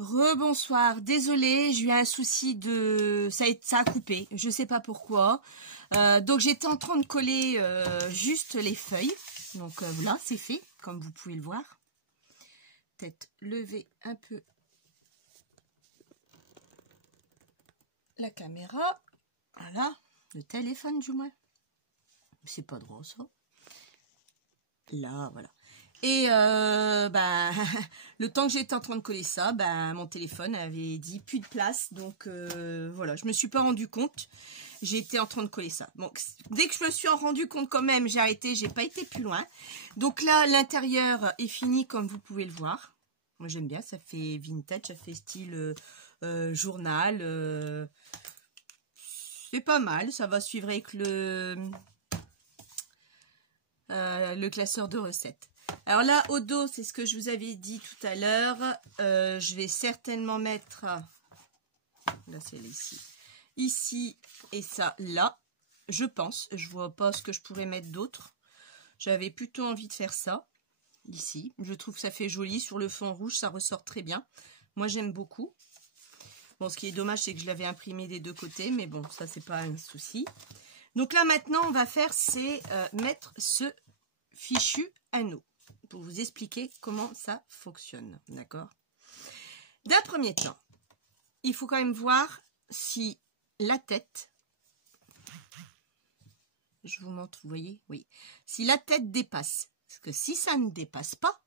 Rebonsoir, désolée, j'ai eu un souci de... Ça a coupé, je sais pas pourquoi. Donc j'étais en train de coller juste les feuilles. Donc voilà, c'est fait, comme vous pouvez le voir. Peut-être lever un peu la caméra. Voilà, le téléphone du moins. C'est pas drôle ça. Là, voilà. Et le temps que j'étais en train de coller ça, mon téléphone avait dit plus de place. Donc voilà, je me suis pas rendu compte. J'étais en train de coller ça. Donc dès que je me suis rendu compte quand même, j'ai arrêté, j'ai pas été plus loin. Donc là, l'intérieur est fini comme vous pouvez le voir. Moi j'aime bien, ça fait vintage, ça fait style journal. C'est pas mal, ça va suivre avec le classeur de recettes. Alors là, au dos, c'est ce que je vous avais dit tout à l'heure. Je vais certainement mettre... Là, c'est ici. Ici et ça, là. Je pense. Je vois pas ce que je pourrais mettre d'autre. J'avais plutôt envie de faire ça. Ici. Je trouve que ça fait joli. Sur le fond rouge, ça ressort très bien. Moi, j'aime beaucoup. Bon, ce qui est dommage, c'est que je l'avais imprimé des deux côtés. Mais bon, ça, c'est pas un souci. Donc là, maintenant, on va faire, c'est mettre ce fichu anneau. Pour vous expliquer comment ça fonctionne, d'accord? D'un premier temps, il faut quand même voir si la tête, je vous montre, vous voyez, oui, si la tête dépasse, parce que si ça ne dépasse pas,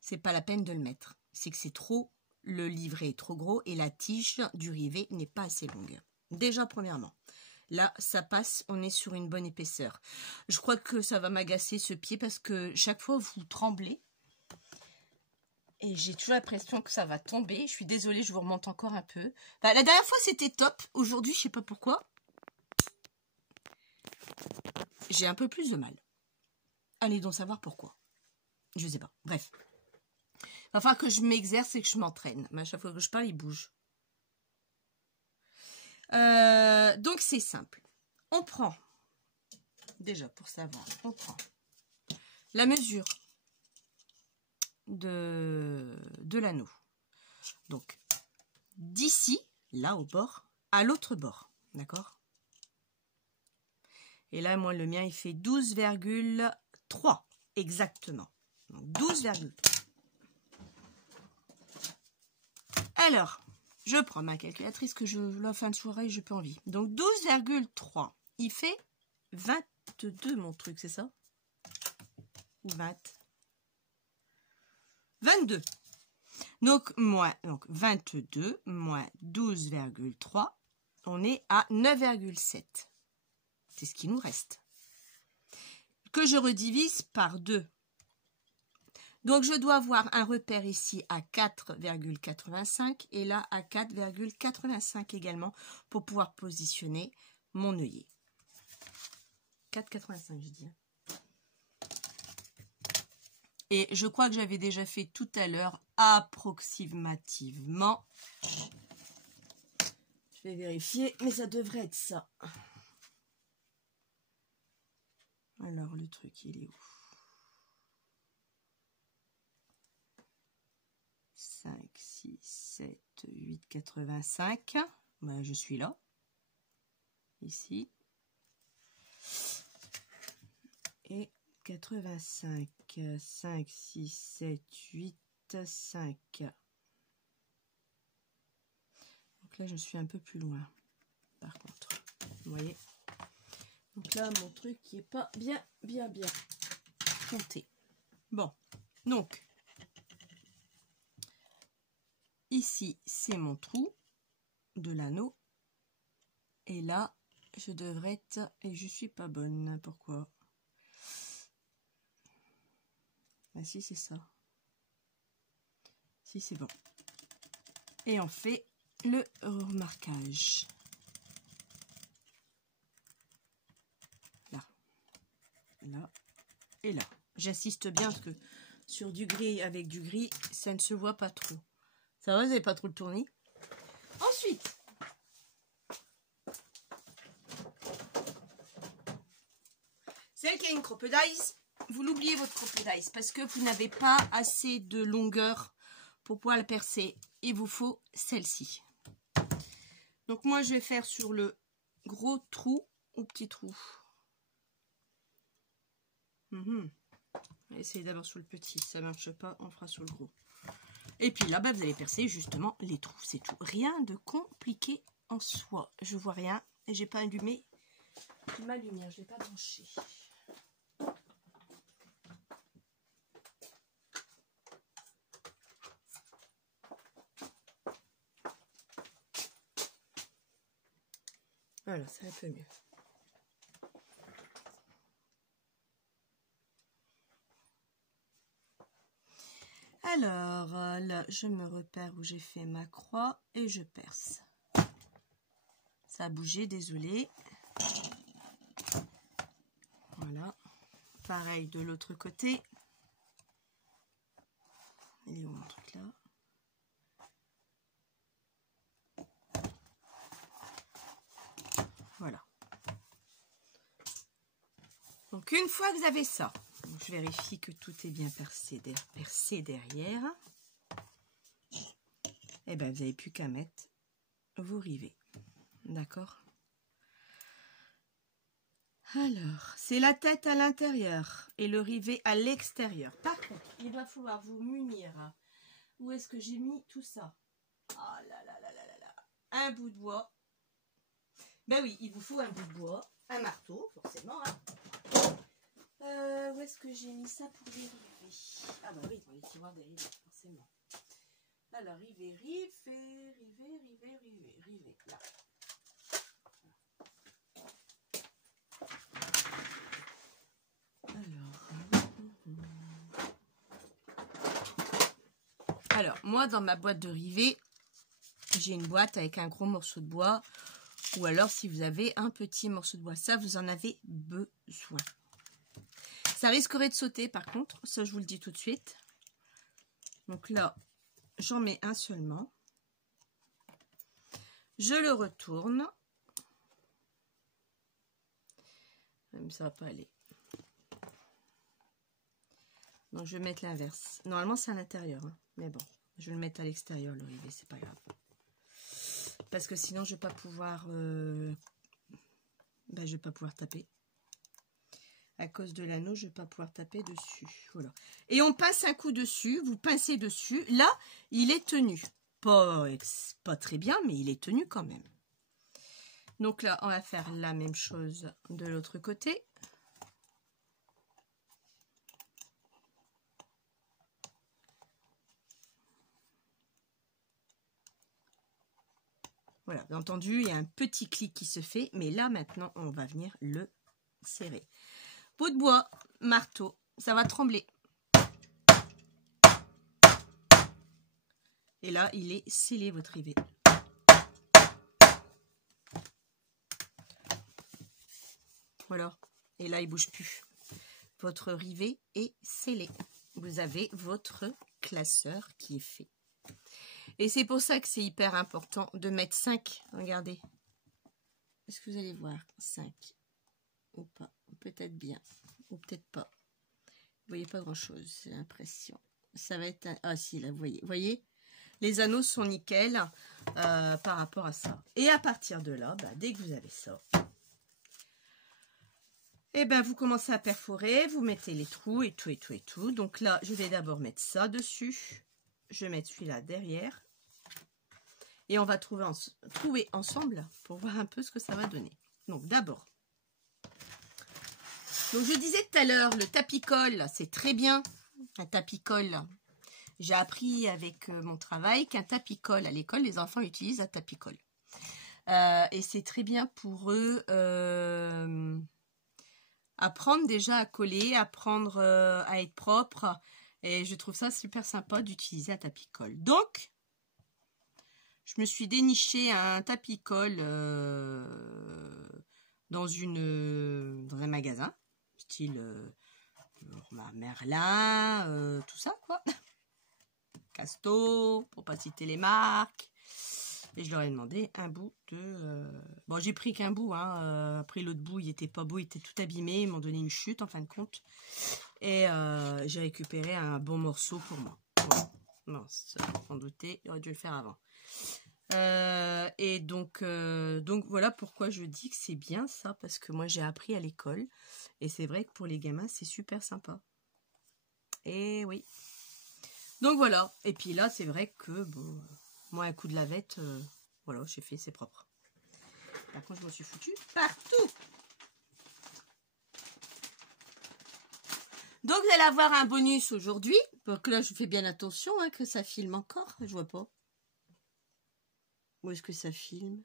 c'est pas la peine de le mettre, c'est que c'est trop, le livret est trop gros et la tige du rivet n'est pas assez longue. Déjà, premièrement. Là, ça passe, on est sur une bonne épaisseur. Je crois que ça va m'agacer ce pied parce que chaque fois, vous tremblez. Et j'ai toujours l'impression que ça va tomber. Je suis désolée, je vous remonte encore un peu. Enfin, la dernière fois, c'était top. Aujourd'hui, je ne sais pas pourquoi. J'ai un peu plus de mal. Allez donc savoir pourquoi. Je ne sais pas. Bref. Il va falloir que je m'exerce et que je m'entraîne. Mais à chaque fois que je parle, il bouge. Donc c'est simple. On prend, déjà pour savoir, on prend la mesure de l'anneau. Donc d'ici, là au bord, à l'autre bord. D'accord? Et là, moi, le mien, il fait 12,3 exactement. Donc 12,3. Alors, je prends ma calculatrice que la fin de soirée, j'ai pas envie. Donc 12,3. Il fait 22 mon truc, c'est ça? Ou 20? 22. Donc 22 moins 12,3, on est à 9,7. C'est ce qui nous reste. Que je redivise par 2. Donc, je dois avoir un repère ici à 4,85 et là à 4,85 également pour pouvoir positionner mon œillet. 4,85 je dis. Et je crois que j'avais déjà fait tout à l'heure approximativement. Je vais vérifier, mais ça devrait être ça. Alors, le truc, il est où? 5, 6, 7, 8, 85. Ben, je suis là. Ici. Et 85. 5, 6, 7, 8, 5. Donc là, je suis un peu plus loin. Par contre. Vous voyez? Donc là, mon truc qui n'est pas bien compté. Bon. Donc. Ici, c'est mon trou de l'anneau. Et là, je devrais être... Et je suis pas bonne. Pourquoi? Ah si, c'est ça. Si, c'est bon. Et on fait le remarquage. Là. Là. Et là. J'insiste bien parce que sur du gris avec du gris, ça ne se voit pas trop. Ça va, vous n'avez pas trop le tournis. Ensuite, celle qui a une crocodile, vous l'oubliez votre crocodile parce que vous n'avez pas assez de longueur pour pouvoir le percer, il vous faut celle-ci. Donc moi, je vais faire sur le gros trou ou petit trou. On va essayer d'abord sur le petit. Si ça ne marche pas, on fera sur le gros. Et puis là, bah, vous allez percer justement les trous. C'est tout. Rien de compliqué en soi. Je vois rien et j'ai pas allumé ma lumière. Je l'ai pas branchée. Voilà, c'est un peu mieux. Alors, là, je me repère où j'ai fait ma croix et je perce. Ça a bougé, désolé. Voilà. Pareil de l'autre côté. Il est où mon truc là? Voilà. Donc, une fois que vous avez ça, je vérifie que tout est bien percé derrière. Et bien, vous n'avez plus qu'à mettre vos rivets. D'accord? Alors, c'est la tête à l'intérieur et le rivet à l'extérieur. Par contre, il va falloir vous munir. Où est-ce que j'ai mis tout ça? Ah là là là là là là. Un bout de bois. Ben oui, il vous faut un bout de bois, un marteau, forcément. Hein. Où est-ce que j'ai mis ça pour les rivets? Ah bah oui, dans les tiroirs des rivets, forcément. Alors, rivet, là. Alors, moi, dans ma boîte de rivets, j'ai une boîte avec un gros morceau de bois. Ou alors, si vous avez un petit morceau de bois, ça, vous en avez besoin. Ça risquerait de sauter, par contre. Ça, je vous le dis tout de suite. Donc là, j'en mets un seulement. Je le retourne. Même ça va pas aller. Donc, je vais mettre l'inverse. Normalement, c'est à l'intérieur. Hein. Mais bon, je vais le mettre à l'extérieur, le rivet. C'est pas grave. Parce que sinon, je vais pas pouvoir... je vais pas pouvoir taper. À cause de l'anneau, je vais pas pouvoir taper dessus. Voilà. Et on passe un coup dessus. Vous pincez dessus. Là, il est tenu. Pas très bien, mais il est tenu quand même. Donc là, on va faire la même chose de l'autre côté. Voilà, bien entendu, il y a un petit clic qui se fait, mais là, maintenant, on va venir le serrer. Bout de bois, marteau, ça va trembler. Et là, il est scellé, votre rivet. Voilà, et là, il ne bouge plus. Votre rivet est scellé. Vous avez votre classeur qui est fait. Et c'est pour ça que c'est hyper important de mettre 5. Regardez. Est-ce que vous allez voir 5 ou pas? Peut-être bien ou peut-être pas. Vous voyez pas grand-chose, j'ai l'impression. Ça va être... Ah si, là, vous voyez, les anneaux sont nickel par rapport à ça. Et à partir de là, dès que vous avez ça, et vous commencez à perforer, vous mettez les trous et tout et tout et tout. Donc là, je vais d'abord mettre ça dessus. Je vais mettre celui-là derrière. Et on va trouver ensemble pour voir un peu ce que ça va donner. Donc d'abord, donc je disais tout à l'heure, le tapis-colle, c'est très bien. Un tapis-colle, j'ai appris avec mon travail qu'un tapis-colle, à l'école, les enfants utilisent un tapis-colle. Et c'est très bien pour eux apprendre déjà à coller, apprendre à être propre. Et je trouve ça super sympa d'utiliser un tapis-colle. Donc, je me suis déniché un tapis-colle dans un magasin, style Merlin, tout ça quoi. Casto, pour pas citer les marques. Et je leur ai demandé un bout de... Bon, j'ai pris qu'un bout. Hein. Après, l'autre bout, il était pas beau, il était tout abîmé. Ils m'ont donné une chute en fin de compte. Et j'ai récupéré un bon morceau pour moi. Voilà. Non, sans douter, il aurait dû le faire avant. Et donc voilà pourquoi je dis que c'est bien ça, parce que moi j'ai appris à l'école et c'est vrai que pour les gamins c'est super sympa. Et oui. Donc voilà. Et puis là c'est vrai que bon, moi un coup de lavette, voilà, j'ai fait, c'est propre. Par contre je me suis foutue partout. Donc vous allez avoir un bonus aujourd'hui. Donc là je fais bien attention hein, que ça filme encore. Je vois pas. Où est-ce que ça filme?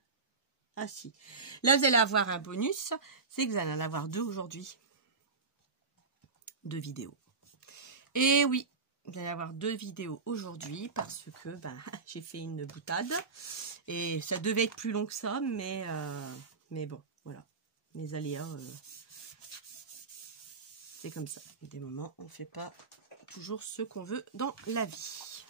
Ah si. Là vous allez avoir un bonus. C'est que vous allez en avoir 2 aujourd'hui. 2 vidéos. Et oui, vous allez avoir 2 vidéos aujourd'hui parce que ben, j'ai fait une boutade. Et ça devait être plus long que ça, mais bon, voilà. Les aléas, c'est comme ça. Des moments, on ne fait pas toujours ce qu'on veut dans la vie.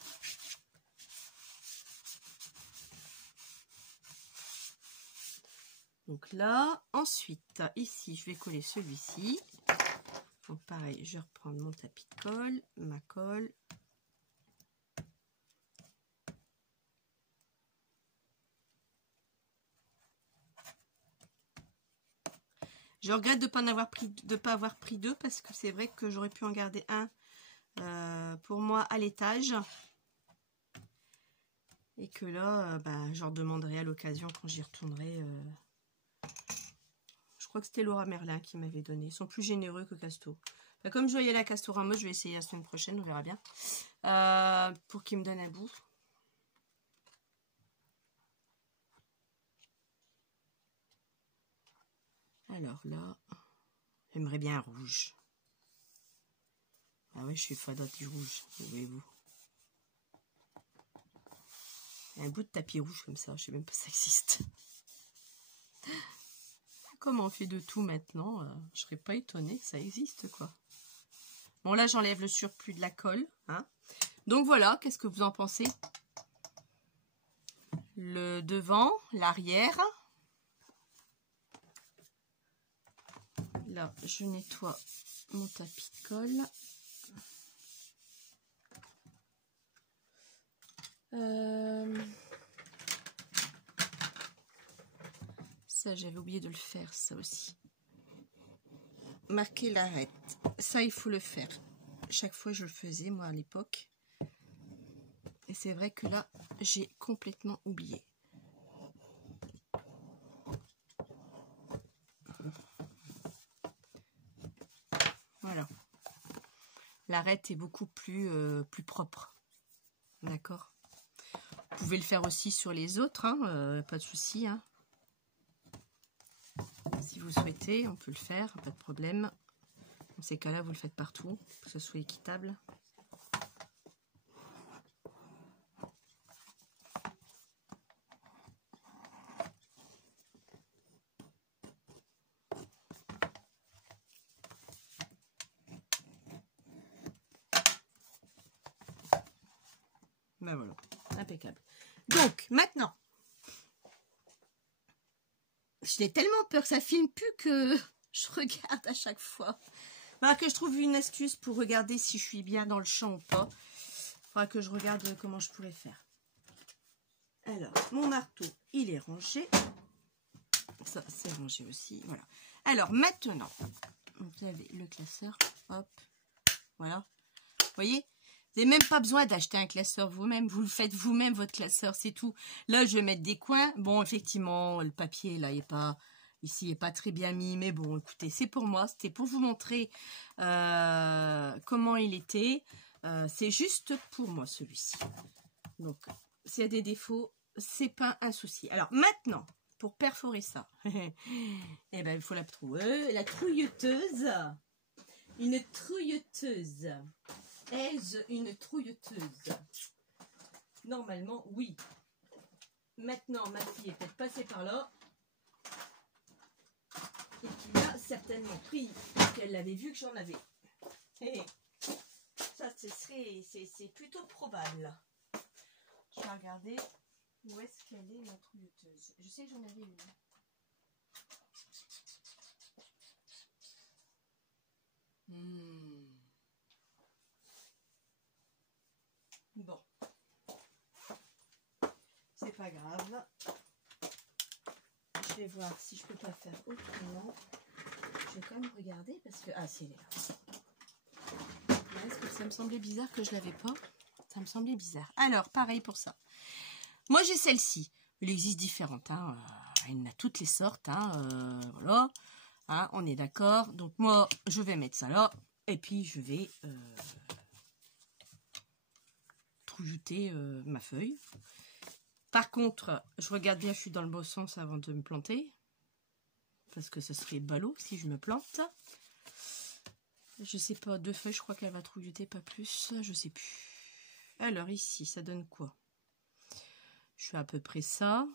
Donc là, ensuite, ici, je vais coller celui-ci. Donc pareil, je vais reprendre mon tapis de colle, ma colle. Je regrette de ne pas avoir pris 2 parce que c'est vrai que j'aurais pu en garder un pour moi à l'étage. Et que là, bah, je leur demanderai à l'occasion quand j'y retournerai. Je crois que c'était Laura Merlin qui m'avait donné. Ils sont plus généreux que Casto. Bah, comme je voyais la Castorama, je vais essayer la semaine prochaine, on verra bien. Pour qu'ils me donnent un bout. Alors là, j'aimerais bien un rouge. Ah ouais, je suis fadote du rouge, voyez-vous. Un bout de tapis rouge comme ça, je sais même pas si ça existe. Comme on fait de tout maintenant, je serais pas étonnée que ça existe quoi. Bon là j'enlève le surplus de la colle. Hein. Donc voilà, qu'est-ce que vous en pensez? Le devant, l'arrière. Là je nettoie mon tapis de colle. Ça j'avais oublié de le faire, ça aussi. Marquer l'arête, ça il faut le faire. Chaque fois je le faisais moi à l'époque. Et c'est vrai que là j'ai complètement oublié. Voilà. L'arête est beaucoup plus propre. D'accord. Vous pouvez le faire aussi sur les autres, hein, pas de souci. Hein. Si vous souhaitez, on peut le faire, pas de problème. Dans ces cas-là, vous le faites partout, pour que ce soit équitable. Ben voilà, impeccable. Donc, maintenant, j'ai tellement peur que ça filme plus que je regarde à chaque fois. Il faudra que je trouve une astuce pour regarder si je suis bien dans le champ ou pas. Il faudra que je regarde comment je pourrais faire. Alors, mon marteau, il est rangé. Ça, c'est rangé aussi. Voilà. Alors, maintenant, vous avez le classeur. Hop. Voilà. Vous voyez? Vous n'avez même pas besoin d'acheter un classeur vous-même. Vous le faites vous-même, votre classeur, c'est tout. Là, je vais mettre des coins. Bon, effectivement, le papier, là, il n'est pas... Ici, il n'est pas très bien mis. Mais bon, écoutez, c'est pour moi. C'était pour vous montrer comment il était. C'est juste pour moi, celui-ci. Donc, s'il y a des défauts, c'est pas un souci. Alors, maintenant, pour perforer ça, eh ben, il faut la trouver. La trouilleteuse. Une trouilleteuse. Ai-je une trouilleteuse? Normalement, oui. Maintenant, ma fille est peut-être passée par là. Et qui a certainement pris. Qu'elle l'avait vu que j'en avais. Et ça, c'est plutôt probable. Je vais regarder où est-ce qu'elle est, ma trouilleteuse. Je sais que j'en avais une. Bon. pas grave. Je vais voir si je peux pas faire autrement. Je vais quand même regarder parce que... Ah, c'est là. Est-ce que ça me semblait bizarre que je l'avais pas? Ça me semblait bizarre. Alors, pareil pour ça. Moi, j'ai celle-ci. Il existe différentes. Hein. Il y en a toutes les sortes. Hein. Voilà. Hein, on est d'accord. Donc, moi, je vais mettre ça là. Et puis, je vais trouillouter ma feuille. Par contre, je regarde bien, je suis dans le bon sens avant de me planter. Parce que ce serait ballot si je me plante. Je sais pas, 2 feuilles, je crois qu'elle va trouillouter, pas plus. Je sais plus. Alors, ici, ça donne quoi? Je fais à peu près ça.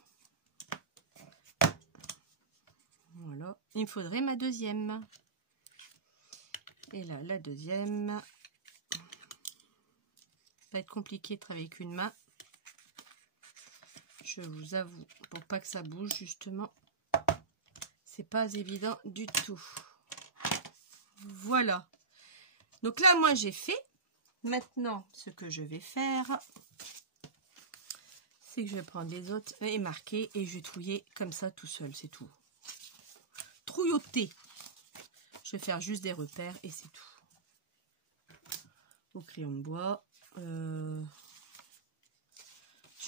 Voilà. Il me faudrait ma deuxième. Et là, la deuxième. Ça va être compliqué de travailler avec une main. Je vous avoue, pour pas que ça bouge, justement, c'est pas évident du tout. Voilà. Donc là, moi, j'ai fait. Maintenant, ce que je vais faire, c'est que je vais prendre les autres et marquer et je vais trouiller comme ça tout seul, c'est tout. Trouilloter. Je vais faire juste des repères et c'est tout. Au crayon de bois.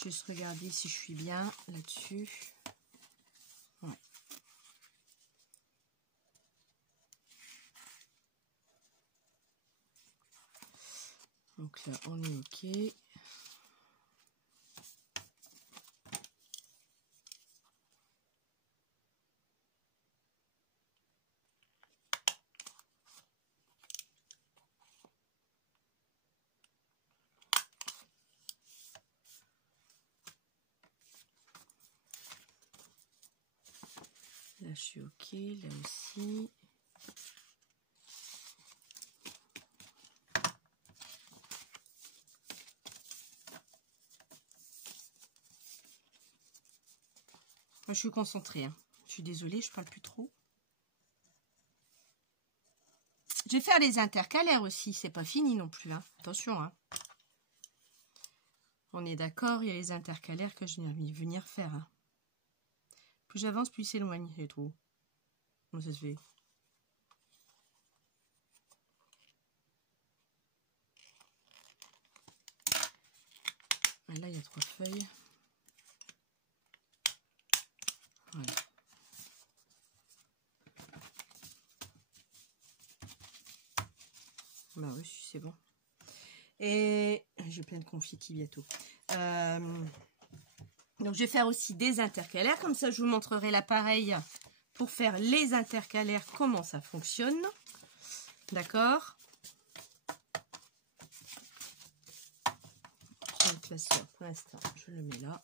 Juste regarder si je suis bien là-dessus. Ouais. Donc là, on est OK. Là, je suis OK. Là aussi. Moi, je suis concentrée. Hein. Je suis désolée, je parle plus trop. Je vais faire les intercalaires aussi. C'est pas fini non plus. Hein. Attention. Hein. On est d'accord, il y a les intercalaires que je vais venir faire. Hein. Plus j'avance, plus il s'éloigne, les trous. Comment ça se fait? Là, il y a 3 feuilles. Voilà. Bah oui, c'est bon. Et j'ai plein de confettis bientôt. Donc, je vais faire aussi des intercalaires. Comme ça, je vous montrerai l'appareil pour faire les intercalaires, comment ça fonctionne. D'accord? Le classeur, pour l'instant, je le mets là.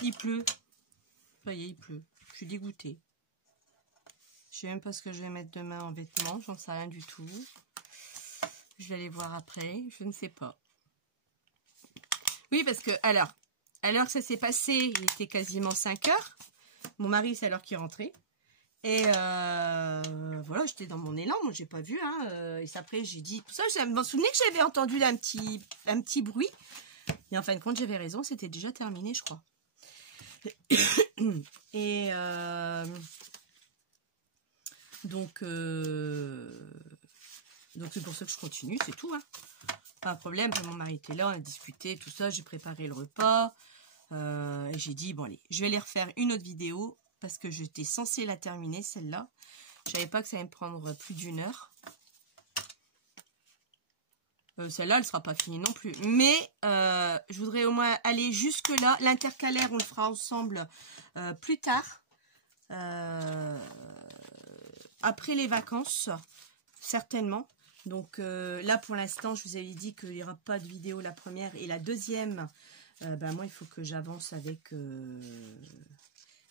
Il pleut. Ça y est, il pleut. Je suis dégoûtée. Je sais même pas ce que je vais mettre demain en vêtements. J'en sais rien du tout. Je vais aller voir après. Je ne sais pas. Oui, parce que, alors que ça s'est passé, il était quasiment 5 heures. Mon mari, c'est à l'heure qu'il rentrait. Et voilà, j'étais dans mon élan. Moi, j'ai pas vu. Hein, et après, j'ai dit tout ça. Je me souvenais que j'avais entendu un petit bruit. Et en fin de compte, j'avais raison. C'était déjà terminé, je crois. Et donc c'est pour ça que je continue, c'est tout. Hein. Pas de problème. Mon mari était là, on a discuté, tout ça. J'ai préparé le repas. Et j'ai dit, bon allez, je vais les refaire une autre vidéo. Parce que j'étais censée la terminer, celle-là. Je savais pas que ça allait me prendre plus d'1 heure. Celle-là, elle sera pas finie non plus. Mais je voudrais au moins aller jusque-là. L'intercalaire, on le fera ensemble plus tard. Après les vacances, certainement. Donc là, pour l'instant, je vous avais dit qu'il n'y aura pas de vidéo la première. Et la deuxième, moi, il faut que j'avance avec...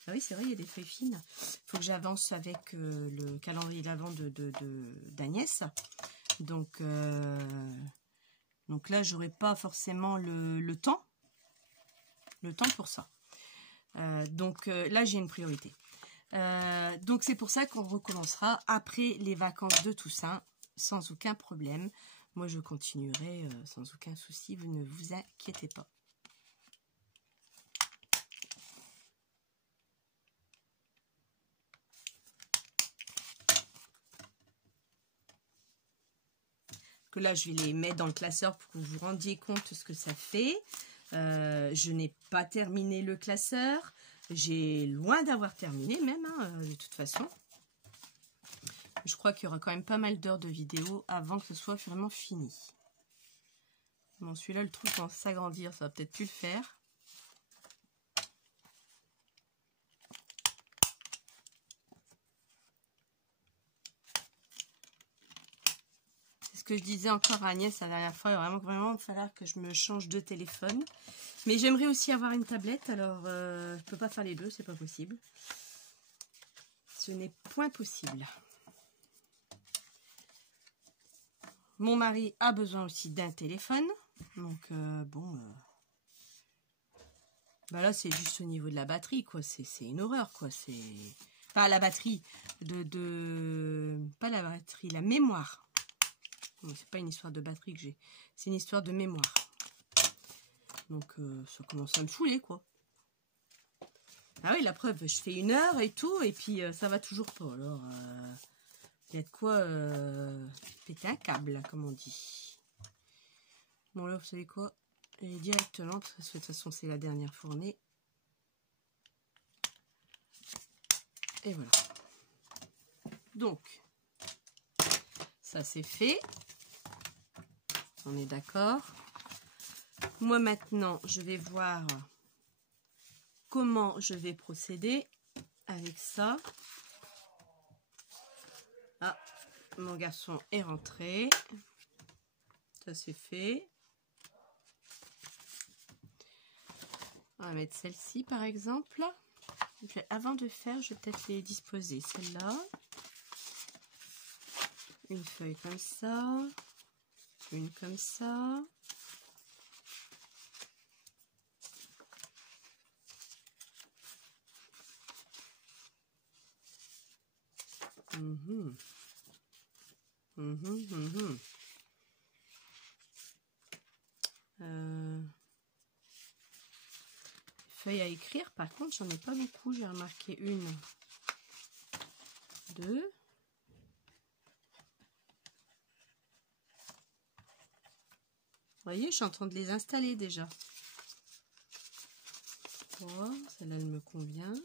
Ah oui, c'est vrai, il y a des feuilles fines. Il faut que j'avance avec le calendrier d'avant d'Agnès. Donc là, j'aurai pas forcément le temps pour ça. Donc là, j'ai une priorité. Donc c'est pour ça qu'on recommencera après les vacances de Toussaint, sans aucun problème. Moi, je continuerai sans aucun souci, vous ne vous inquiétez pas. Que là, je vais les mettre dans le classeur pour que vous vous rendiez compte de ce que ça fait. Je n'ai pas terminé le classeur. J'ai loin d'avoir terminé même, hein, de toute façon. Je crois qu'il y aura quand même pas mal d'heures de vidéo avant que ce soit vraiment fini. Bon, celui-là, le trou commence à s'agrandir, ça va peut-être plus le faire. C'est ce que je disais encore à Agnès la dernière fois. Il va vraiment falloir que je me change de téléphone. Mais j'aimerais aussi avoir une tablette, alors je peux pas faire les deux, c'est pas possible. Ce n'est point possible. Mon mari a besoin aussi d'un téléphone. Donc, bah là, c'est juste au niveau de la batterie, quoi. C'est une horreur, quoi. C'est pas la batterie, pas la batterie, la mémoire. C'est pas une histoire de batterie que j'ai. C'est une histoire de mémoire. Donc, ça commence à me saouler, quoi. Ah oui, la preuve, je fais 1 heure et tout, et puis ça va toujours pas. Alors, il y a de quoi péter un câble, là, comme on dit. Bon, là, vous savez quoi? Et directement, parce que de toute façon, c'est la dernière fournée. Et voilà. Donc, ça c'est fait. On est d'accord. Moi, maintenant, je vais voir comment je vais procéder avec ça. Ah, mon garçon est rentré. Ça c'est fait. On va mettre celle-ci par exemple. Avant de faire, je vais peut-être les disposer. Celle-là. Une feuille comme ça. Une comme ça. Feuilles à écrire, par contre, j'en ai pas beaucoup. J'ai remarqué 1, 2. Vous voyez, je suis en train de les installer déjà. 3, celle-là, elle me convient.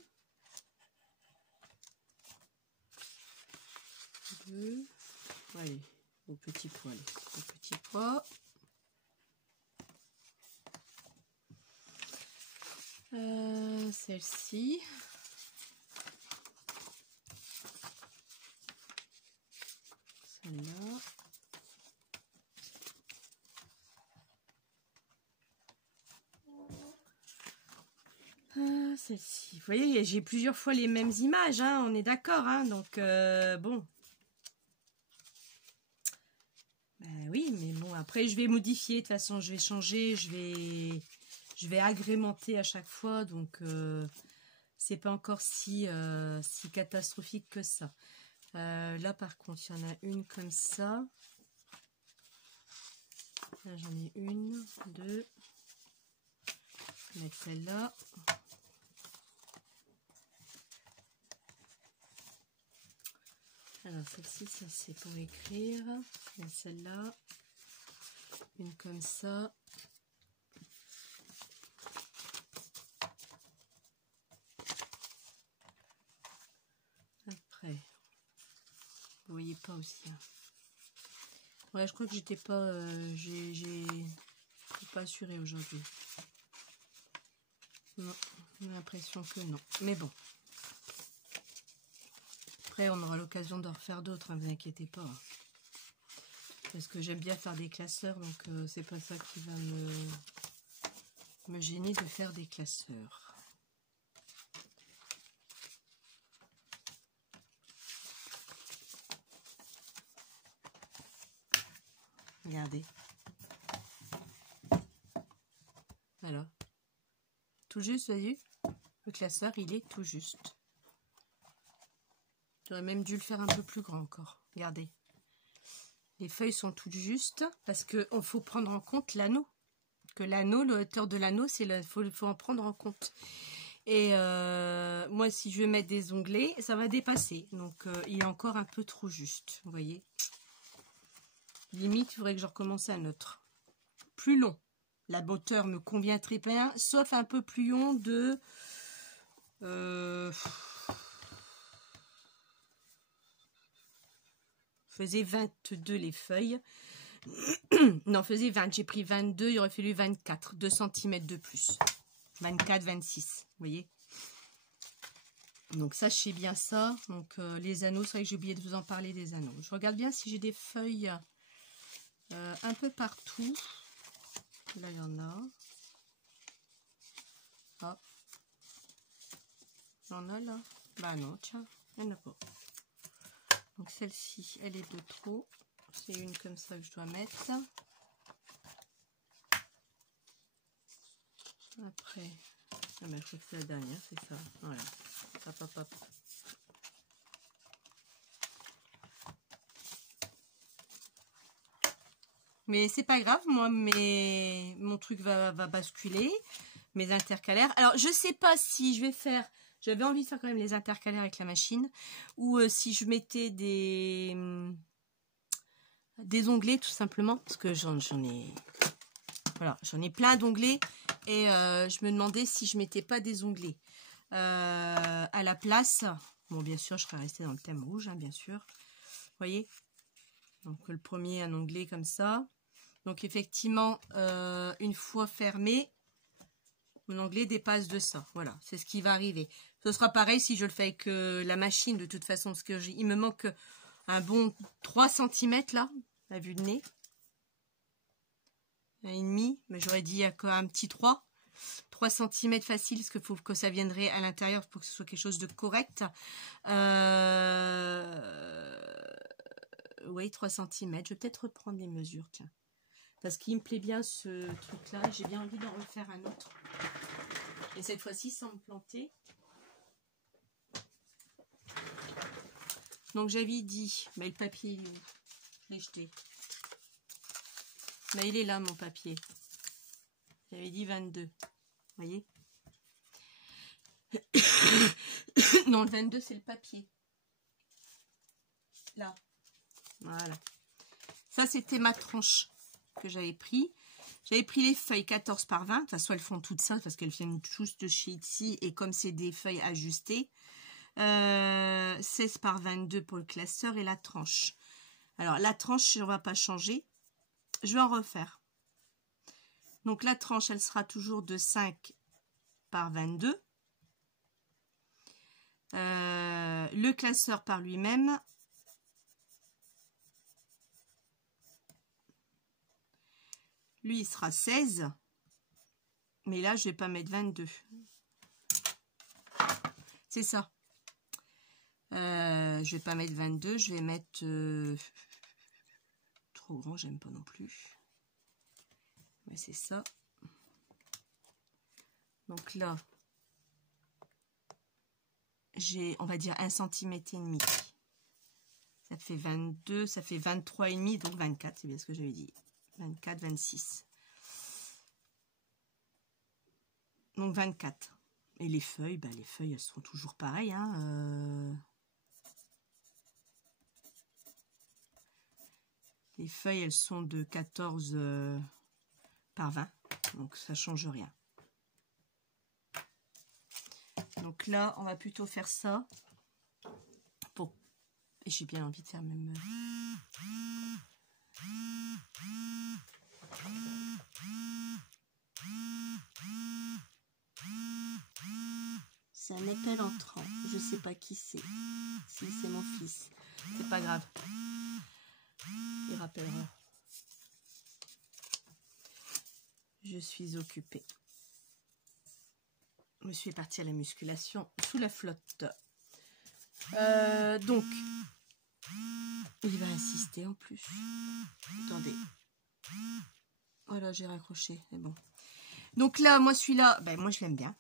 2, allez, au petit pois, allez, au petit pois. Celle-ci. Celle-là. Celle-ci. Vous voyez, j'ai plusieurs fois les mêmes images, hein, on est d'accord, hein, donc bon. Ben oui, mais bon, après je vais modifier, de toute façon je vais changer, je vais agrémenter à chaque fois, donc c'est pas encore si catastrophique que ça. Là par contre, il y en a une comme ça. Là j'en ai 1, 2. Je vais mettre celle-là. Alors celle-ci, ça c'est pour écrire. Et celle-là, une comme ça. Après, vous voyez pas aussi. Hein. Ouais, je crois que j'étais pas, j'ai pas assuré aujourd'hui. Non, j'ai l'impression que non. Mais bon. Après, on aura l'occasion d'en refaire d'autres, ne vous inquiétez pas. Parce que j'aime bien faire des classeurs, donc c'est pas ça qui va me gêner de faire des classeurs. Regardez. Voilà. Tout juste, vous avez vu? Le classeur, il est tout juste. J'aurais même dû le faire un peu plus grand encore. Regardez. Les feuilles sont toutes justes parce qu'il faut prendre en compte l'anneau. Que l'anneau, la hauteur de l'anneau, il faut en prendre en compte. Et moi, si je vais mettre des onglets, ça va dépasser. Donc, il est encore un peu trop juste. Vous voyez? Limite, il faudrait que je recommence un autre. Plus long. La hauteur me convient très bien, sauf un peu plus long de... faisait 22 les feuilles. Non, faisait 20. J'ai pris 22, il aurait fallu 24. 2 cm de plus. 24, 26. Vous voyez? Donc, sachez bien ça. Donc, les anneaux, c'est vrai que j'ai oublié de vous en parler des anneaux. Je regarde bien si j'ai des feuilles un peu partout. Là, il y en a. Ah. Il y en a là. Bah non, tiens, il n'y en a pas. Donc, celle-ci, elle est de trop. C'est une comme ça que je dois mettre. Après, je crois que c'est la dernière, c'est ça. Voilà. Hop, hop, hop. Mais c'est pas grave, moi, mon truc va basculer. Mes intercalaires. Alors, je sais pas si je vais faire... J'avais envie de faire quand même les intercalaires avec la machine. Ou si je mettais des onglets, tout simplement. Parce que j'en ai... Voilà, j'en ai plein d'onglets. Et je me demandais si je mettais pas des onglets à la place. Bon, bien sûr, je serais restée dans le thème rouge, hein, bien sûr. Vous voyez? Donc, le premier, un onglet comme ça. Donc, effectivement, une fois fermé, mon onglet dépasse de ça. Voilà, c'est ce qui va arriver. Ce sera pareil si je le fais avec la machine, de toute façon, parce que il me manque un bon 3 cm là, à vue de nez. 1,5, mais j'aurais dit un petit 3 cm facile, parce qu'il faut que ça viendrait à l'intérieur pour que ce soit quelque chose de correct. Oui, 3 cm. Je vais peut-être reprendre les mesures, tiens. Parce qu'il me plaît bien ce truc-là. J'ai bien envie d'en refaire un autre. Et cette fois-ci, sans me planter. Donc, j'avais dit... Mais le papier, il est où? Je l'ai jeté. Mais il est là, mon papier. J'avais dit 22. Vous voyez? Non, le 22, c'est le papier. Là. Voilà. Ça, c'était ma tranche que j'avais pris. J'avais pris les feuilles 14 par 20. De toute façon, elles font toutes ça parce qu'elles viennent tous de chez Etsy. Et comme c'est des feuilles ajustées, 16 par 22 pour le classeur et la tranche. Alors, la tranche, on ne va pas changer. Je vais en refaire. Donc, la tranche, elle sera toujours de 5 par 22. Le classeur par lui-même, lui, il sera 16. Mais là, je ne vais pas mettre 22. C'est ça. Je ne vais pas mettre 22. Je vais mettre... trop grand, j'aime pas non plus. Mais c'est ça. Donc là, j'ai, on va dire, 1,5 cm. Ça fait 22, ça fait 23,5, donc 24, c'est bien ce que j'avais dit. 24, 26. Donc 24. Et les feuilles, bah les feuilles, elles sont toujours pareilles. Hein, Les feuilles, elles sont de 14 par 20. Donc ça change rien. Donc là, on va plutôt faire ça. Pour... Et j'ai bien envie de faire même... C'est un appel entrant. Je sais pas qui c'est. Si c'est mon fils. C'est pas grave. Il rappellera. je suis occupée. Je suis partie à la musculation sous la flotte. Donc, il va insister en plus. Attendez. Voilà, j'ai raccroché, c'est bon. Donc là, moi celui-là, ben moi je l'aime bien.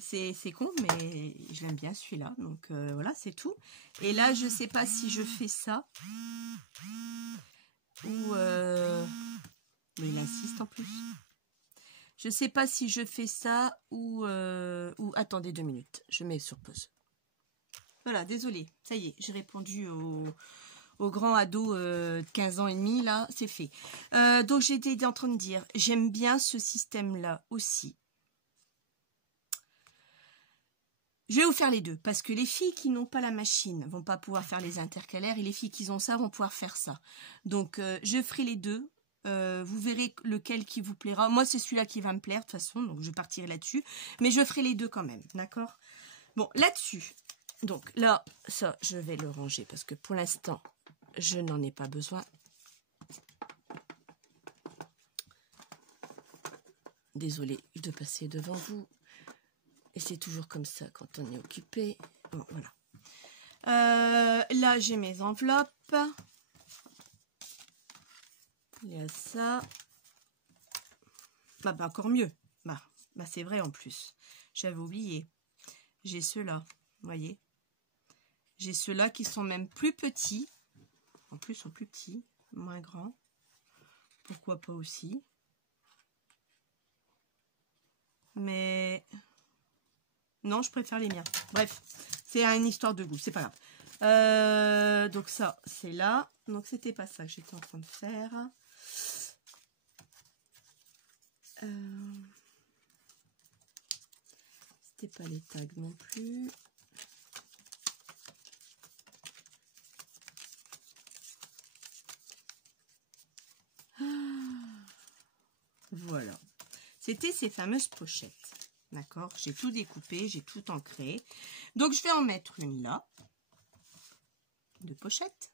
C'est con, mais je l'aime bien celui-là. Donc voilà, c'est tout. Et là, je sais pas si je fais ça. Ou... mais il insiste en plus. Je sais pas si je fais ça ou attendez 2 minutes. Je mets sur pause. Voilà, désolé. Ça y est, j'ai répondu au grand ado de 15 ans et demi. Là, c'est fait. Donc, j'étais en train de dire, j'aime bien ce système-là aussi. Je vais vous faire les deux, parce que les filles qui n'ont pas la machine vont pas pouvoir faire les intercalaires, et les filles qui ont ça vont pouvoir faire ça. Donc, je ferai les deux. Vous verrez lequel qui vous plaira. Moi, c'est celui-là qui va me plaire, de toute façon, donc je partirai là-dessus. Mais je ferai les deux quand même, d'accord? Bon, là-dessus, donc là, ça, je vais le ranger, parce que pour l'instant, je n'en ai pas besoin. Désolée de passer devant vous. Et c'est toujours comme ça quand on est occupé. Bon, voilà. Là, j'ai mes enveloppes. Il y a ça. Bah encore mieux. Bah c'est vrai en plus. J'avais oublié. J'ai ceux-là, vous voyez. J'ai ceux-là qui sont même plus petits. En plus, ils sont plus petits, moins grands. Pourquoi pas aussi. Mais non, je préfère les miens. Bref, c'est une histoire de goût, c'est pas grave. Donc ça, c'est là. Donc c'était pas ça que j'étais en train de faire. C'était pas les tags non plus. Voilà. C'était ces fameuses pochettes. D'accord? J'ai tout découpé, j'ai tout ancré. Donc, je vais en mettre une là. De pochette.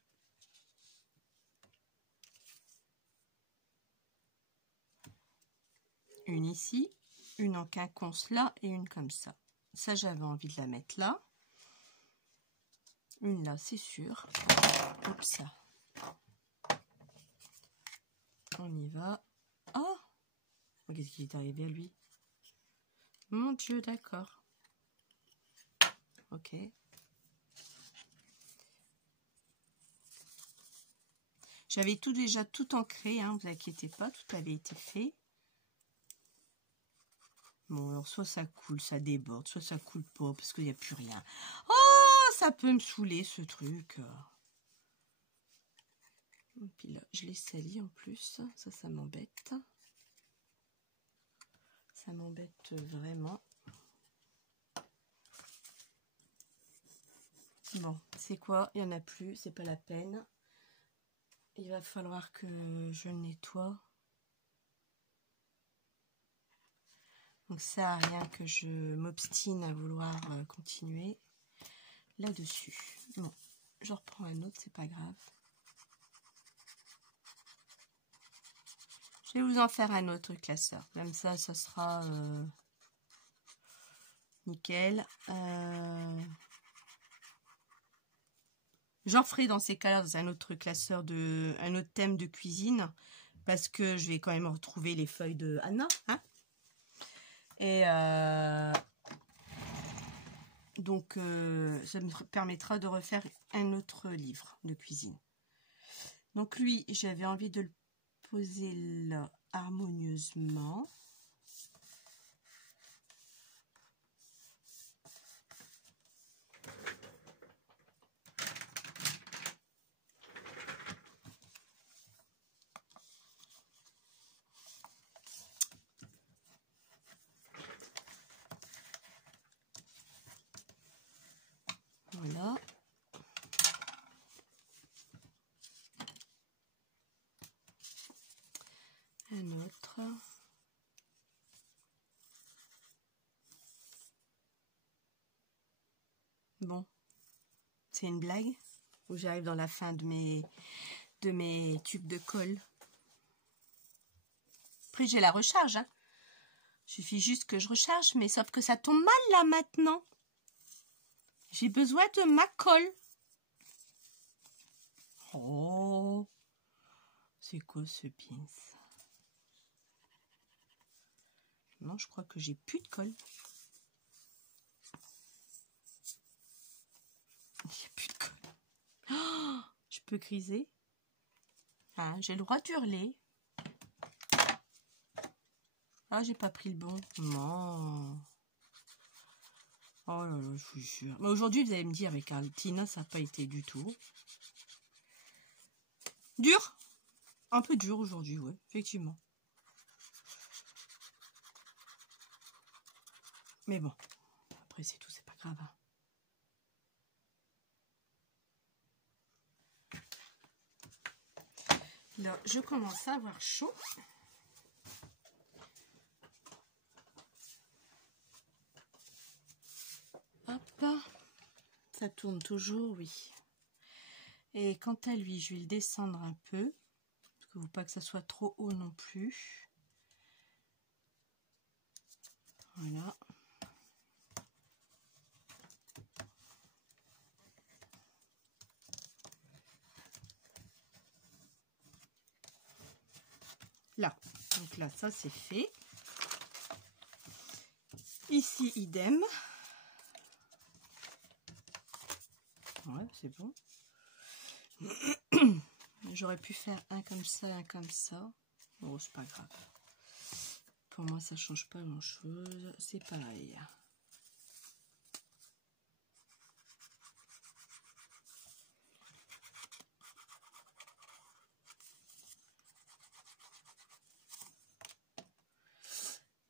Une ici. Une en quinconce là et une comme ça. Ça, j'avais envie de la mettre là. Une là, c'est sûr. Hop, ça. On y va. Oh! Qu'est-ce qui est arrivé à lui? Mon Dieu, d'accord. Ok. J'avais déjà tout ancré, hein, vous inquiétez pas, tout avait été fait. Bon, alors soit ça coule, ça déborde, soit ça coule pas, parce qu'il n'y a plus rien. Oh, ça peut me saouler, ce truc. Et puis là, je l'ai sali en plus, ça m'embête. Ça m'embête vraiment. Bon, c'est quoi? Il n'y en a plus, c'est pas la peine. Il va falloir que je nettoie. Donc ça sert à rien que je m'obstine à vouloir continuer là-dessus. Bon, je reprends un autre, c'est pas grave. Je vais vous en faire un autre classeur. Comme ça sera nickel. J'en ferai dans ces cas-là un autre classeur un autre thème de cuisine, parce que je vais quand même retrouver les feuilles de Anna, hein. Et donc ça me permettra de refaire un autre livre de cuisine. Donc lui, j'avais envie de le poser là harmonieusement. Voilà. Un autre. Bon, c'est une blague où j'arrive dans la fin de mes tubes de colle. Après, j'ai la recharge. Hein. Suffit juste que je recharge, mais sauf que ça tombe mal là maintenant. J'ai besoin de ma colle. Oh, c'est quoi ce pins? Non, je crois que j'ai plus de colle. J'ai plus de colle. Oh, je peux criser. Ah, j'ai le droit d'hurler. Ah, j'ai pas pris le bon. Non. Oh là là, je vous jure. Mais aujourd'hui, vous allez me dire, avec Tina, ça n'a pas été du tout. Dur. Un peu dur aujourd'hui, ouais, effectivement. Mais bon, après c'est tout, c'est pas grave. Hein. Là, je commence à avoir chaud. Hop, ça tourne toujours, oui. Et quant à lui, je vais le descendre un peu, parce que vous pas que ça soit trop haut non plus. Voilà. Là, donc là, ça c'est fait. Ici, idem. Ouais, c'est bon. J'aurais pu faire un comme ça, un comme ça. Bon, c'est pas grave. Pour moi, ça change pas grand-chose. C'est pareil.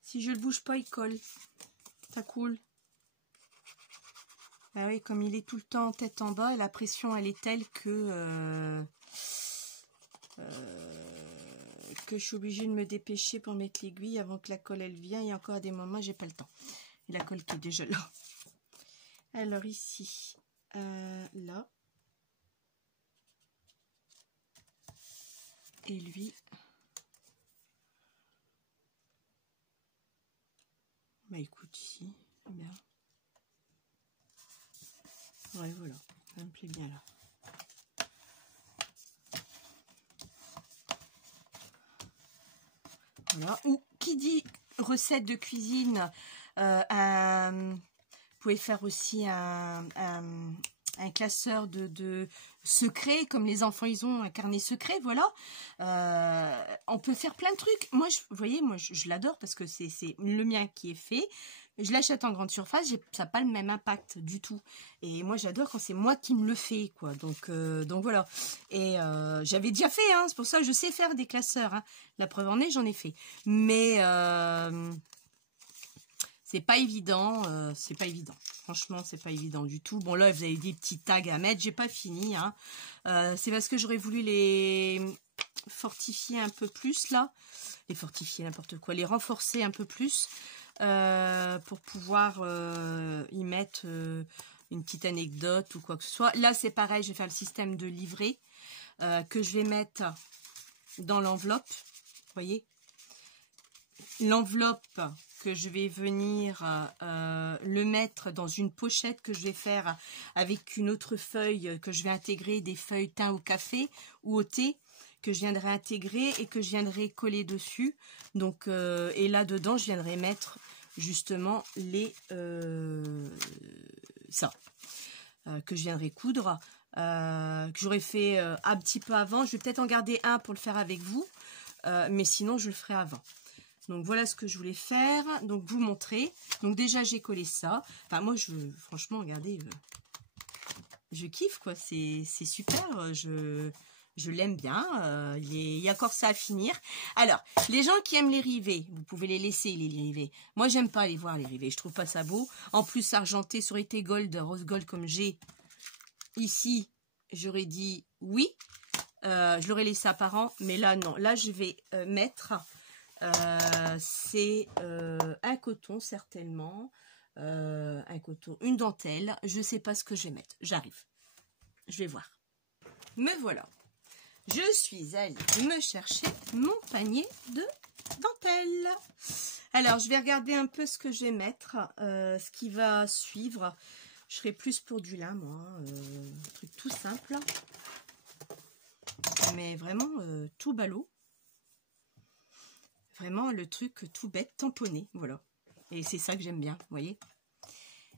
Si je le bouge pas, il colle. Ça coule. Ah oui, comme il est tout le temps tête en bas, la pression, elle est telle que je suis obligée de me dépêcher pour mettre l'aiguille avant que la colle, elle vienne. Et encore à des moments, j'ai pas le temps. Et la colle qui est déjà là. Alors ici, là. Et lui. Bah écoute, ici, bien. Ouais, voilà, ça me plaît bien là. Voilà. Ou qui dit recette de cuisine, vous pouvez faire aussi un classeur de secrets, comme les enfants ils ont un carnet secret, voilà. On peut faire plein de trucs. Moi, vous voyez, moi je l'adore parce que c'est le mien qui est fait. Je l'achète en grande surface, ça n'a pas le même impact du tout. Et moi, j'adore quand c'est moi qui me le fais, quoi. Donc voilà. Et j'avais déjà fait, hein, c'est pour ça que je sais faire des classeurs. Hein. La preuve en est, j'en ai fait. Mais c'est pas évident, c'est pas évident. Franchement, c'est pas évident du tout. Bon, là, vous avez des petits tags à mettre. J'ai pas fini. Hein. C'est parce que j'aurais voulu les fortifier un peu plus, là. Les fortifier, n'importe quoi. Les renforcer un peu plus. Pour pouvoir y mettre une petite anecdote ou quoi que ce soit. Là, c'est pareil, je vais faire le système de livret que je vais mettre dans l'enveloppe. Vous voyez, l'enveloppe que je vais venir le mettre dans une pochette que je vais faire avec une autre feuille que je vais intégrer, des feuilles thym au café ou au thé, que je viendrai intégrer et que je viendrai coller dessus. Donc, et là dedans, je viendrai mettre justement les que je viendrai coudre, que j'aurais fait un petit peu avant. Je vais peut-être en garder un pour le faire avec vous, mais sinon je le ferai avant. Donc voilà ce que je voulais faire, donc vous montrer. Donc déjà j'ai collé ça. Enfin moi franchement regardez, je kiffe quoi, c'est super, je l'aime bien, il y a encore ça à finir. Alors, les gens qui aiment les rivets, vous pouvez les laisser, les rivets. Moi, j'aime pas les voir, les rivets, je trouve pas ça beau. En plus, argenté, ça aurait été gold, rose gold comme j'ai ici, j'aurais dit oui. Je l'aurais laissé apparent, mais là, non. Là, je vais mettre, c'est un coton, certainement. Un coton, une dentelle. Je sais pas ce que je vais mettre. J'arrive. Je vais voir. Me voilà. Je suis allée me chercher mon panier de dentelle. Alors, je vais regarder un peu ce que je vais mettre, ce qui va suivre. Je serai plus pour du lin, moi. Un truc tout simple. Mais vraiment tout ballot. Vraiment le truc tout bête, tamponné, voilà. Et c'est ça que j'aime bien, vous voyez.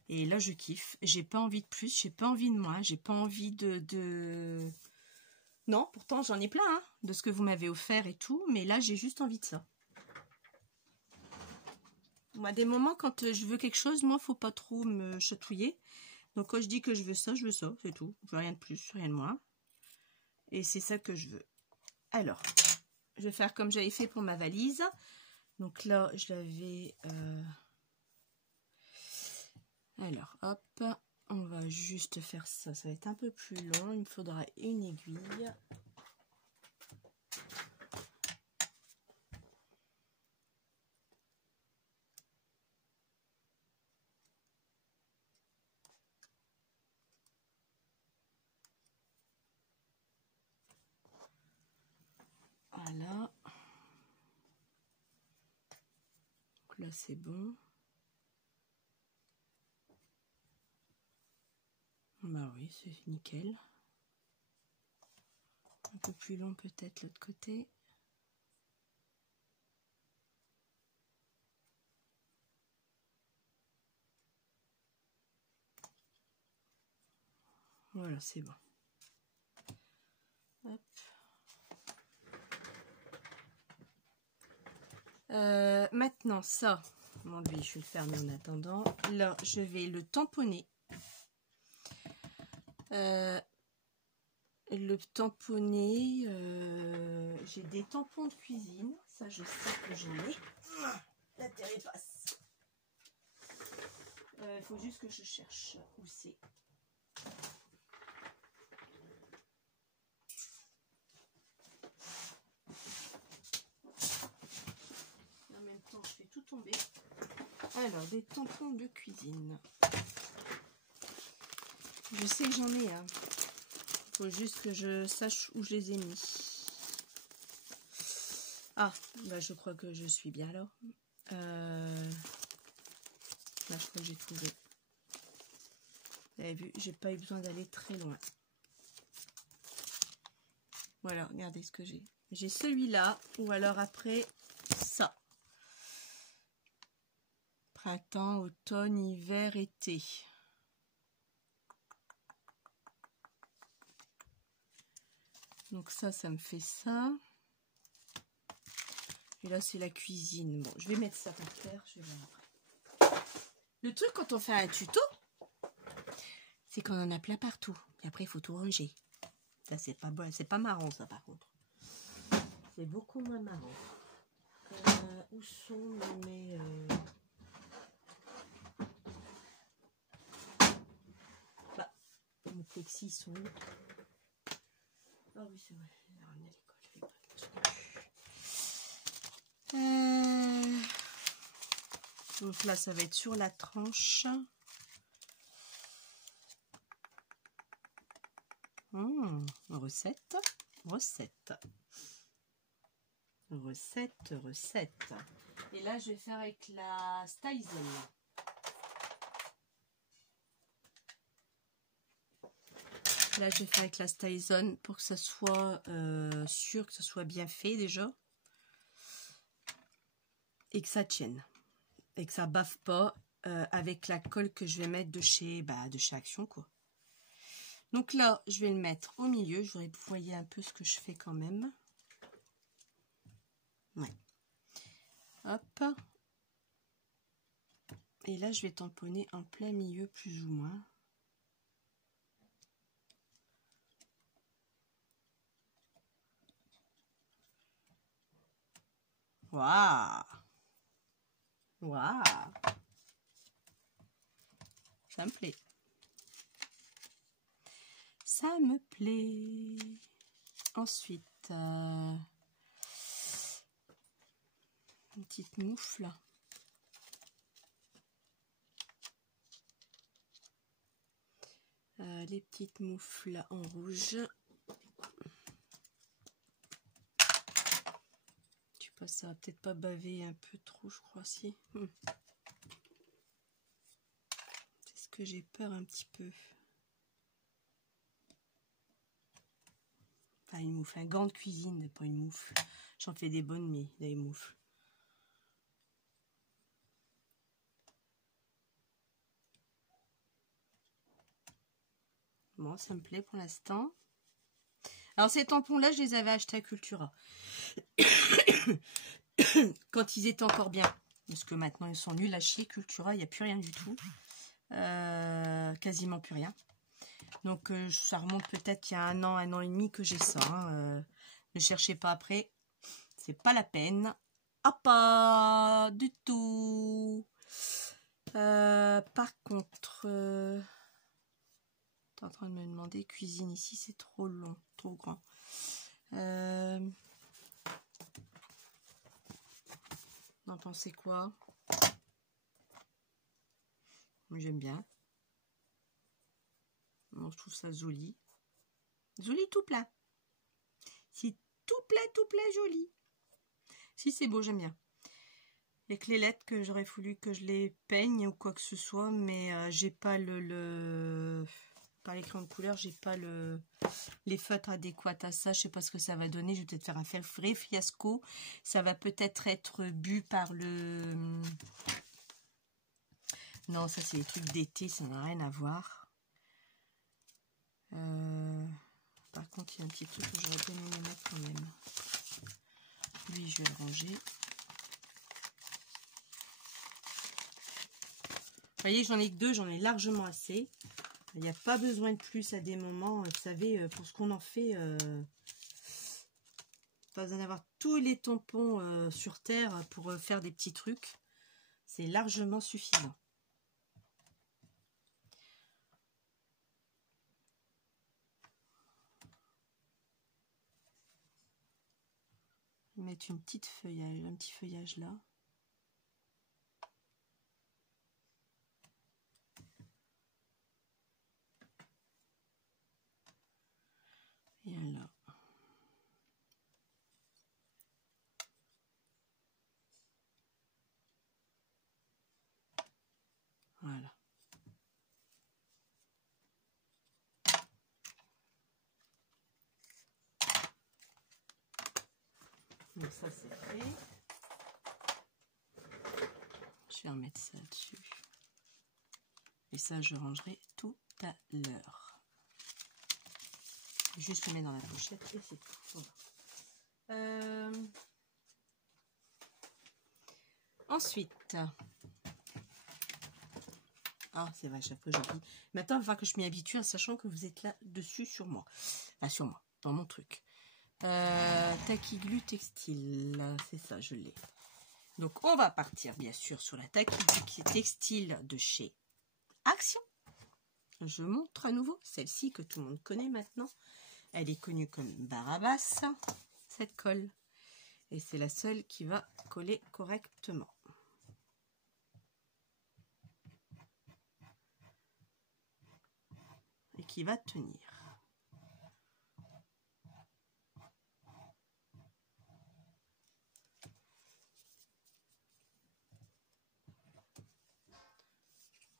Et là, je kiffe. J'ai pas envie de plus, j'ai pas envie de moins, j'ai pas envie de... Non, pourtant, j'en ai plein, hein, de ce que vous m'avez offert et tout. Mais là, j'ai juste envie de ça. Moi, des moments, quand je veux quelque chose, moi, faut pas trop me chatouiller. Donc, quand je dis que je veux ça, c'est tout. Je veux rien de plus, rien de moins. Et c'est ça que je veux. Alors, je vais faire comme j'avais fait pour ma valise. Donc là, je l'avais... Alors, hop, on va juste faire ça. Ça va être un peu plus long. Il me faudra une aiguille. Voilà. Donc là, c'est bon. Bah oui, c'est nickel. Un peu plus long peut-être l'autre côté. Voilà, c'est bon. Hop. Maintenant, ça, bon, lui, je vais le fermer en attendant. Là, je vais le tamponner. Le tamponner, j'ai des tampons de cuisine, ça je sais que j'en ai. La terre est passe. Il faut juste que je cherche où c'est. En même temps, je fais tout tomber. Alors, des tampons de cuisine. Je sais que j'en ai un. Faut juste que je sache où je les ai mis. Ah, bah je crois que je suis bien là. Là, je crois que j'ai trouvé. Vous avez vu, j'ai pas eu besoin d'aller très loin. Voilà, regardez ce que j'ai. J'ai celui-là, ou alors après, ça. Printemps, automne, hiver, été. Donc ça me fait ça. Et là, c'est la cuisine. Bon, je vais mettre ça par terre. Je vais voir après. Le truc, quand on fait un tuto, c'est qu'on en a plein partout. Et après, il faut tout ranger. Ça, c'est pas bon. C'est pas marrant, ça, par contre. C'est beaucoup moins marrant. Où sont mes... Bah, mes plexis sont où? Ah oui, c'est vrai. On est à l'école. Donc là, ça va être sur la tranche. Recette. Et là, je vais faire avec la Styson. Là, je vais faire avec la Styson pour que ça soit sûr, que ça soit bien fait déjà. Et que ça tienne. Et que ça baffe pas avec la colle que je vais mettre de chez Action, quoi. Donc là, je vais le mettre au milieu. Je voudrais que vous voyez un peu ce que je fais quand même. Ouais. Hop. Et là, je vais tamponner en plein milieu, plus ou moins. Waouh! Waouh! Ça me plaît. Ça me plaît. Ensuite, une petite moufle. Les petites moufles en rouge. pas, ça va peut-être pas baver un peu trop, je crois, si. C'est ce que j'ai peur un petit peu. Enfin, une moufle, un gant de cuisine, pas une moufle. J'en fais des bonnes, mais des moufles. Bon, ça me plaît pour l'instant. Alors, ces tampons-là, je les avais achetés à Cultura. Quand ils étaient encore bien. Parce que maintenant, ils sont nuls à chier. Cultura, il n'y a plus rien du tout. Quasiment plus rien. Donc, ça remonte peut-être il y a un an et demi que j'ai ça. Hein. Ne cherchez pas après. C'est pas la peine. Ah, pas du tout. Par contre... T'es en train de me demander, cuisine ici, c'est trop long, trop grand. N'en pensez quoi? Moi, j'aime bien. Moi, je trouve ça joli. Joli tout plat. Si tout plat, joli. Si, c'est beau, j'aime bien. Avec les lettres que j'aurais voulu que je les peigne ou quoi que ce soit, mais j'ai pas par les crayons de couleur, j'ai pas les feutres adéquats à ça. Je sais pas ce que ça va donner. Je vais peut-être faire un vrai fiasco. Ça va peut-être être bu par le... Non, ça c'est des trucs d'été, ça n'a rien à voir. Par contre, il y a un petit truc que j'aurais bien aimé mettre quand même. Lui, je vais le ranger. Vous voyez, j'en ai que deux, j'en ai largement assez. Il n'y a pas besoin de plus à des moments. Vous savez, pour ce qu'on en fait, pas besoin d'avoir tous les tampons sur terre pour faire des petits trucs. C'est largement suffisant. Mettre une petite feuillage, un petit feuillage là. Et là. Voilà. Donc ça c'est fait. Je vais remettre ça dessus. Et ça je rangerai tout à l'heure. Juste le mettre dans la pochette et c'est tout. Voilà. Ensuite. Ah, c'est vrai, chaque fois j'oublie. Maintenant, il va falloir que je m'y habitue en sachant que vous êtes là dessus sur moi. Enfin, sur moi, dans mon truc. Taquiglu textile. C'est ça, je l'ai. Donc, on va partir, bien sûr, sur la Taquiglu textile de chez Action. Je montre à nouveau celle-ci que tout le monde connaît maintenant. Elle est connue comme Barabas, cette colle. Et c'est la seule qui va coller correctement. Et qui va tenir.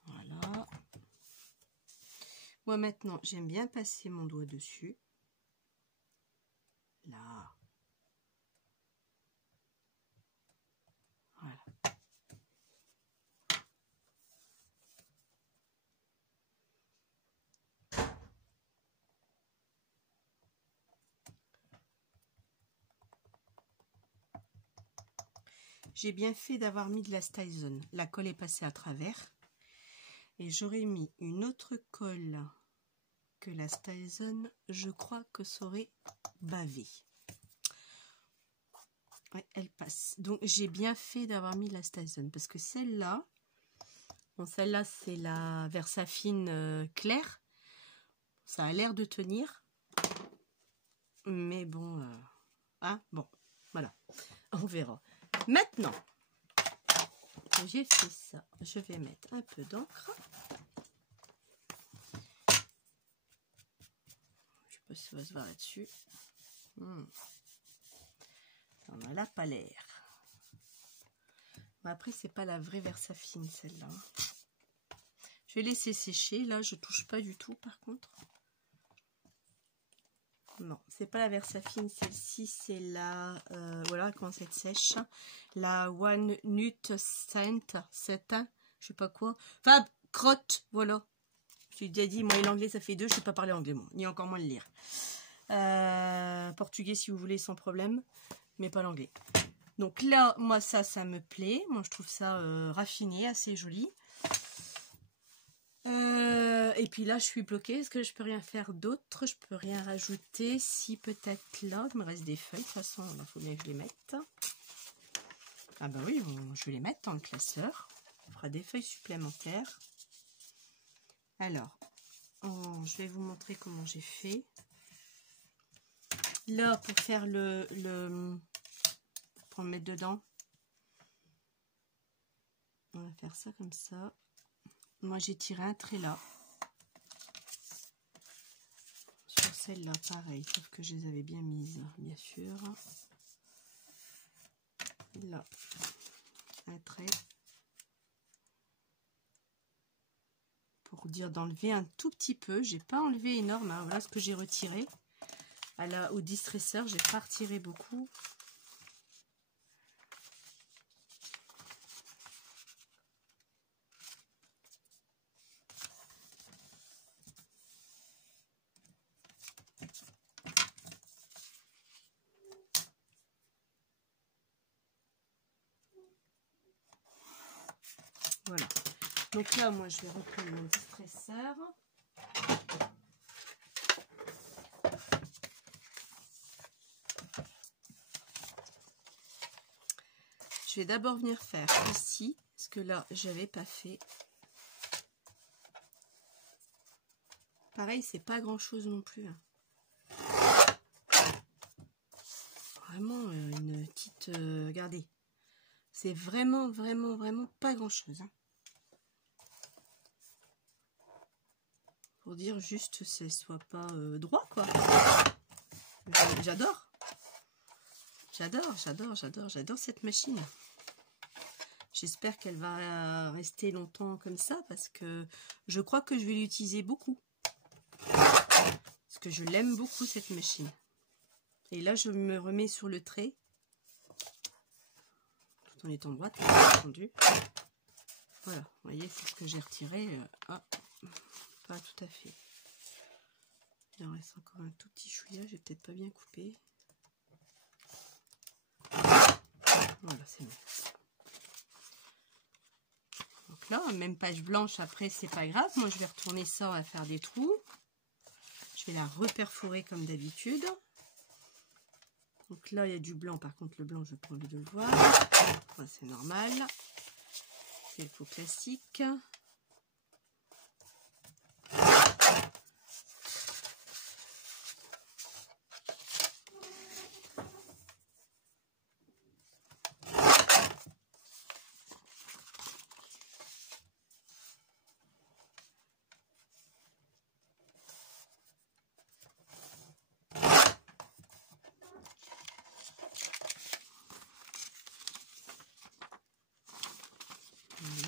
Voilà. Moi maintenant, j'aime bien passer mon doigt dessus. Là. Voilà. J'ai bien fait d'avoir mis de la Style. La colle est passée à travers. Et j'aurais mis une autre colle que la Style. Je crois que ça aurait bavé. Ouais, elle passe. Donc j'ai bien fait d'avoir mis de la Style. Parce que celle-là, bon, celle-là c'est la Versafine claire. Ça a l'air de tenir. Mais bon, hein, bon, voilà. On verra. Maintenant, j'ai fait ça. Je vais mettre un peu d'encre. Je sais pas si ça va se voir là-dessus. On en a pas l'air. Mais après, c'est pas la vraie Versafine, celle-là. Je vais laisser sécher. Là, je touche pas du tout, par contre. Non, c'est pas la Versafine. Celle-ci, c'est la... voilà, quand c'est sèche. La One Nut Scent. Satin. Je sais pas quoi. Enfin, crotte, voilà. Je t'ai déjà dit, moi et l'anglais, ça fait deux. Je sais pas parler anglais, moi. Ni encore moins le lire. Portugais, si vous voulez, sans problème. Mais pas l'anglais. Donc là, moi, ça me plaît. Moi, je trouve ça raffiné, assez joli. Et puis là, je suis bloquée. Est-ce que je peux rien faire d'autre? Je peux rien rajouter. Si, peut-être là, il me reste des feuilles. De toute façon, il faut bien que je les mette. Ah bah oui, je vais les mettre dans le classeur. On fera des feuilles supplémentaires. Alors, je vais vous montrer comment j'ai fait. Là, pour faire pour le mettre dedans, on va faire ça comme ça. Moi, j'ai tiré un trait là. Sur celle-là, pareil, sauf que je les avais bien mises, bien sûr. Là, un trait. Pour dire d'enlever un tout petit peu. J'ai pas enlevé énorme, hein. Voilà ce que j'ai retiré. Au distresseur, j'ai pas retiré beaucoup. Voilà. Donc là, moi, je vais reprendre mon distresseur. Je vais d'abord venir faire ici, parce que là, j'avais pas fait. Pareil, c'est pas grand chose non plus. Hein. Vraiment une petite... regardez. C'est vraiment, vraiment, vraiment pas grand chose. Hein. Pour dire juste que ce soit pas droit, quoi. J'adore. J'adore cette machine. J'espère qu'elle va rester longtemps comme ça parce que je crois que je vais l'utiliser beaucoup. Parce que je l'aime beaucoup cette machine. Et là, je me remets sur le trait. Tout en étant droite, bien entendu. Voilà, vous voyez, c'est ce que j'ai retiré. Ah, pas tout à fait. Il en reste encore un tout petit chouïa, j'ai peut-être pas bien coupé. Voilà, c'est bon. Donc là, même page blanche, après, c'est pas grave. Moi, je vais retourner ça, on va faire des trous. Je vais la reperforer comme d'habitude. Donc là, il y a du blanc. Par contre, le blanc, je n'ai pas envie de le voir. Ouais, c'est normal. C'est le faux classique.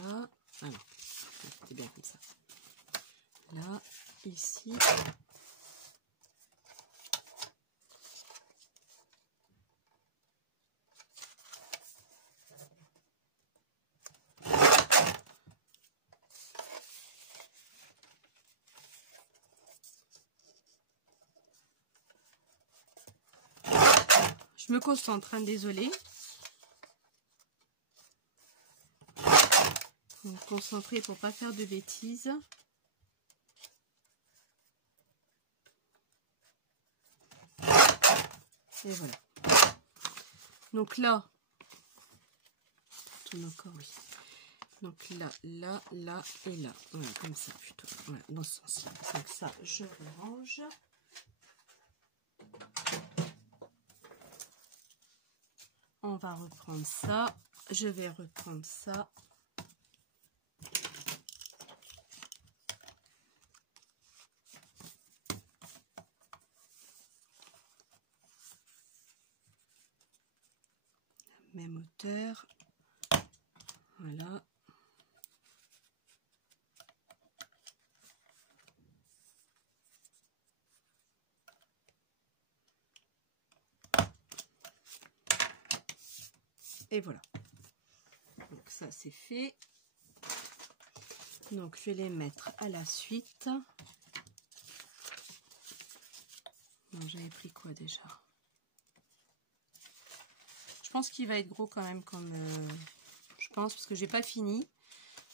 Voilà. Ah non, c'est bien comme ça. Là, ici. Je me concentre, hein, désolée. Faut me concentrer pour pas faire de bêtises. Et voilà. Donc là, tout encore, oui. Donc là, là, là et là. Voilà, comme ça plutôt. Voilà, dans ce sens-là. Donc ça, je range. On va reprendre ça. Je vais reprendre ça. moteur. Voilà. Et voilà. Donc ça c'est fait. Donc je vais les mettre à la suite. J'avais pris quoi déjà? Je pense qu'il va être gros quand même, comme je pense, parce que j'ai pas fini.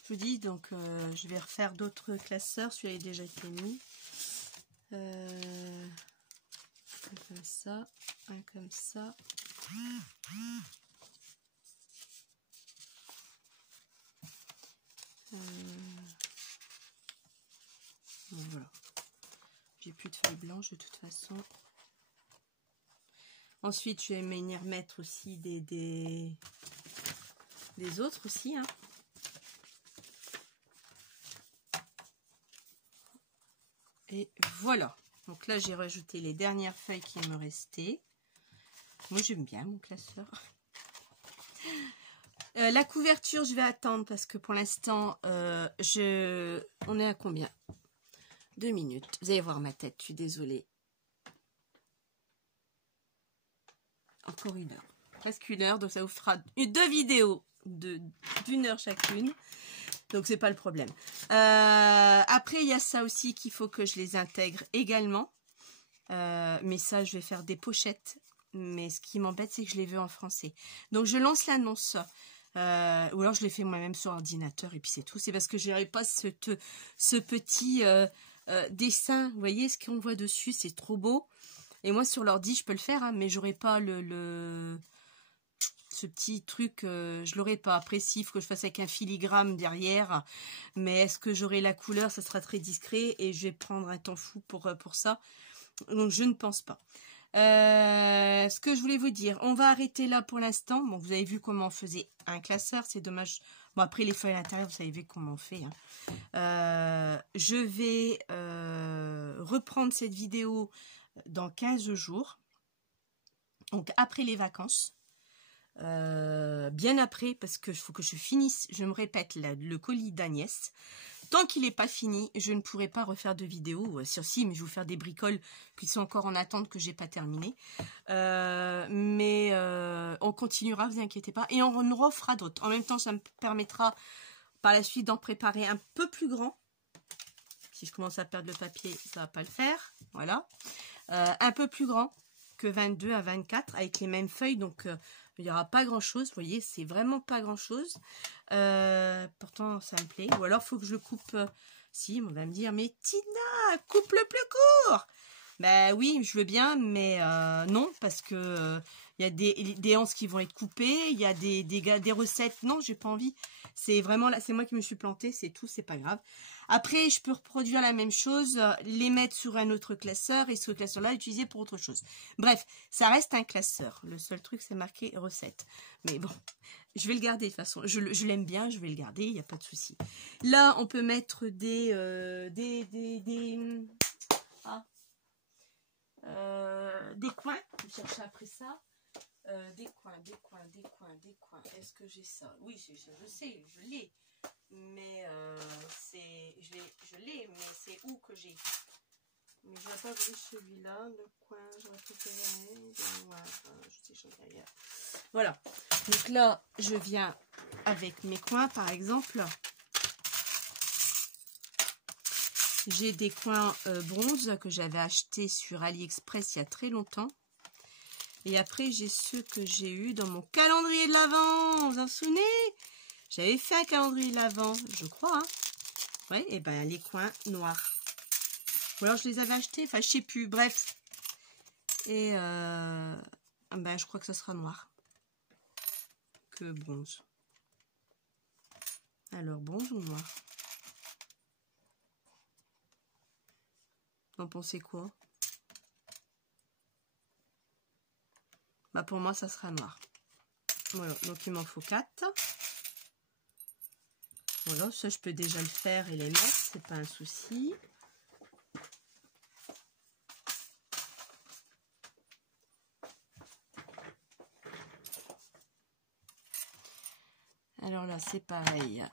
Je vous dis, donc je vais refaire d'autres classeurs. Celui-là a déjà été mis. Un comme ça, un comme ça. Bon, voilà. J'ai plus de feuilles blanches de toute façon. Ensuite, je vais venir mettre aussi des autres aussi. Hein. Et voilà. Donc là, j'ai rajouté les dernières feuilles qui me restaient. Moi, j'aime bien mon classeur. La couverture, je vais attendre parce que pour l'instant, on est à combien? 2 minutes. Vous allez voir ma tête, je suis désolée. Encore 1 heure. Presque 1 heure, donc ça vous fera 2 vidéos d'1 heure chacune. Donc, c'est pas le problème. Après, il y a ça aussi qu'il faut que je les intègre également. Mais ça, je vais faire des pochettes. Mais ce qui m'embête, c'est que je les veux en français. Donc, je lance l'annonce. Ou alors, je les fais moi-même sur ordinateur et puis c'est tout. C'est parce que je n'aurai pas ce petit dessin. Vous voyez ce qu'on voit dessus? C'est trop beau. Et moi, sur l'ordi, je peux le faire, hein, mais j'aurai pas ce petit truc, je l'aurai pas. Après, si, il faut que je fasse avec un filigrane derrière. Mais est-ce que j'aurai la couleur? Ça sera très discret et je vais prendre un temps fou pour ça. Donc, je ne pense pas. Ce que je voulais vous dire, on va arrêter là pour l'instant. Bon, vous avez vu comment on faisait un classeur, c'est dommage. Bon, après, les feuilles à l'intérieur, vous savez comment on fait. Hein. Je vais reprendre cette vidéo dans 15 jours. Donc, après les vacances. Bien après, parce qu'il faut que je finisse, je me répète, le colis d'Agnès. Tant qu'il n'est pas fini, je ne pourrai pas refaire de vidéo sur si, mais je vais vous faire des bricoles qui sont encore en attente, que j'ai pas terminé. Mais on continuera, vous inquiétez pas, et on en refera d'autres. En même temps, ça me permettra par la suite d'en préparer un peu plus grand. Si je commence à perdre le papier, ça va pas le faire. Voilà, un peu plus grand que 22 à 24 avec les mêmes feuilles, donc il n'y aura pas grand chose, vous voyez, c'est vraiment pas grand chose. Pourtant ça me plaît. Ou alors il faut que je le coupe. Si, on va me dire, mais Tina, coupe le plus court. Ben oui, je veux bien, mais non, parce que il y a des anses qui vont être coupées, il y a des recettes. Non, j'ai pas envie. C'est vraiment là, c'est moi qui me suis plantée, c'est tout, c'est pas grave. Après, je peux reproduire la même chose, les mettre sur un autre classeur et ce classeur-là, l'utiliser pour autre chose. Bref, ça reste un classeur. Le seul truc, c'est marqué recette. Mais bon, je vais le garder de toute façon. Je l'aime bien, je vais le garder, il n'y a pas de souci. Là, on peut mettre des coins. Je vais chercher après ça. Des coins. Est-ce que j'ai ça? Oui, je sais, je l'ai. Mais je l'ai, mais c'est où que j'ai? Mais je n'ai pas vu celui-là, le coin, j'aurais préféré. Voilà. Donc là, je viens avec mes coins, par exemple. J'ai des coins bronze que j'avais achetés sur AliExpress il y a très longtemps. Et après, j'ai ceux que j'ai eu dans mon calendrier de l'Avent. Vous en souvenez? J'avais fait un calendrier de l'Avent, je crois. Hein. Ouais, et ben les coins noirs. Ou alors je les avais achetés, enfin je sais plus, bref. Et ben je crois que ce sera noir que bronze. Alors bronze ou noir? Vous en pensez quoi? Bah pour moi ça sera noir. Voilà, donc il m'en faut 4. Voilà, ça je peux déjà le faire et les mettre, c'est pas un souci. Alors là, c'est pareil.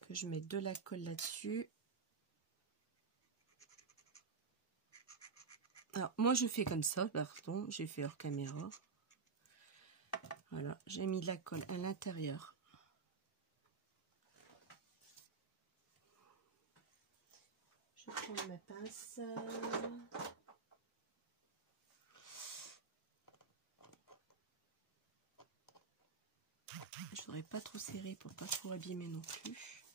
Que je mets de la colle là-dessus. Alors, moi, je fais comme ça, pardon. J'ai fait hors caméra. Voilà, j'ai mis de la colle à l'intérieur. Je prends ma pince. Je voudrais pas trop serrer pour pas trop abîmer non plus.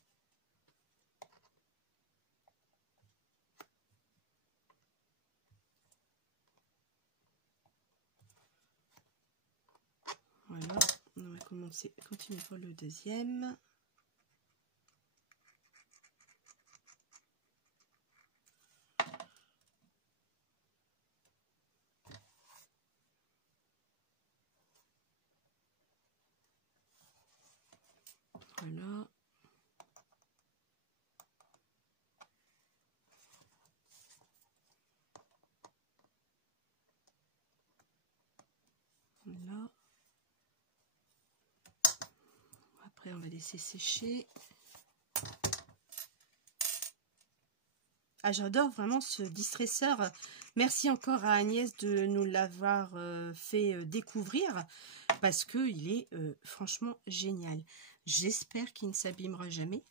Voilà, on va continuer pour le deuxième. Voilà. Voilà. Après, on va laisser sécher. Ah, j'adore vraiment ce distresseur. Merci encore à Agnès de nous l'avoir fait découvrir parce qu'il est franchement génial. J'espère qu'il ne s'abîmera jamais,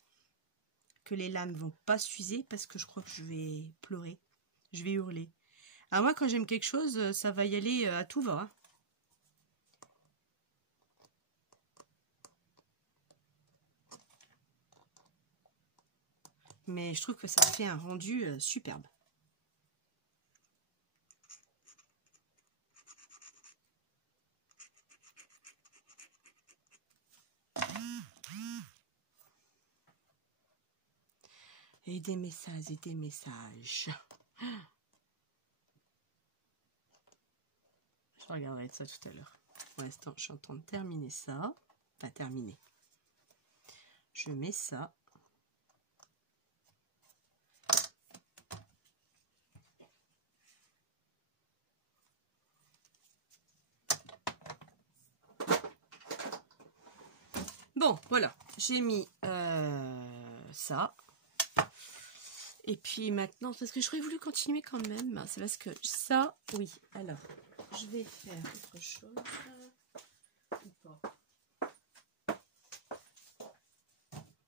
que les lames vont pas s'user parce que je crois que je vais pleurer, je vais hurler. Ah, moi, quand j'aime quelque chose, ça va y aller à tout va. Hein. Mais je trouve que ça fait un rendu superbe. Et des messages, et des messages. Je regarderai ça tout à l'heure. Pour l'instant, je suis en train de terminer ça. Enfin, terminer. Je mets ça. Bon, voilà. J'ai mis ça. Et puis maintenant, parce que j'aurais voulu continuer quand même. C'est parce que ça, oui. Alors, je vais faire autre chose.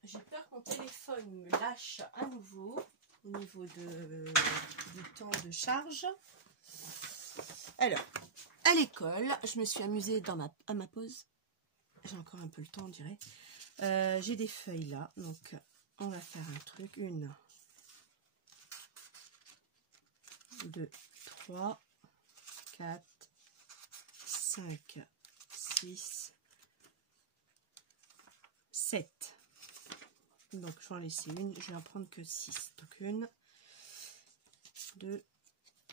J'ai peur que mon téléphone me lâche à nouveau au niveau du temps de charge. Alors, à l'école, je me suis amusée à ma pause. J'ai encore un peu le temps, on dirait. J'ai des feuilles là, donc on va faire un truc. 1, 2, 3, 4, 5, 6, 7. Donc je vais en laisser une, je vais en prendre que 6. Donc 1, 2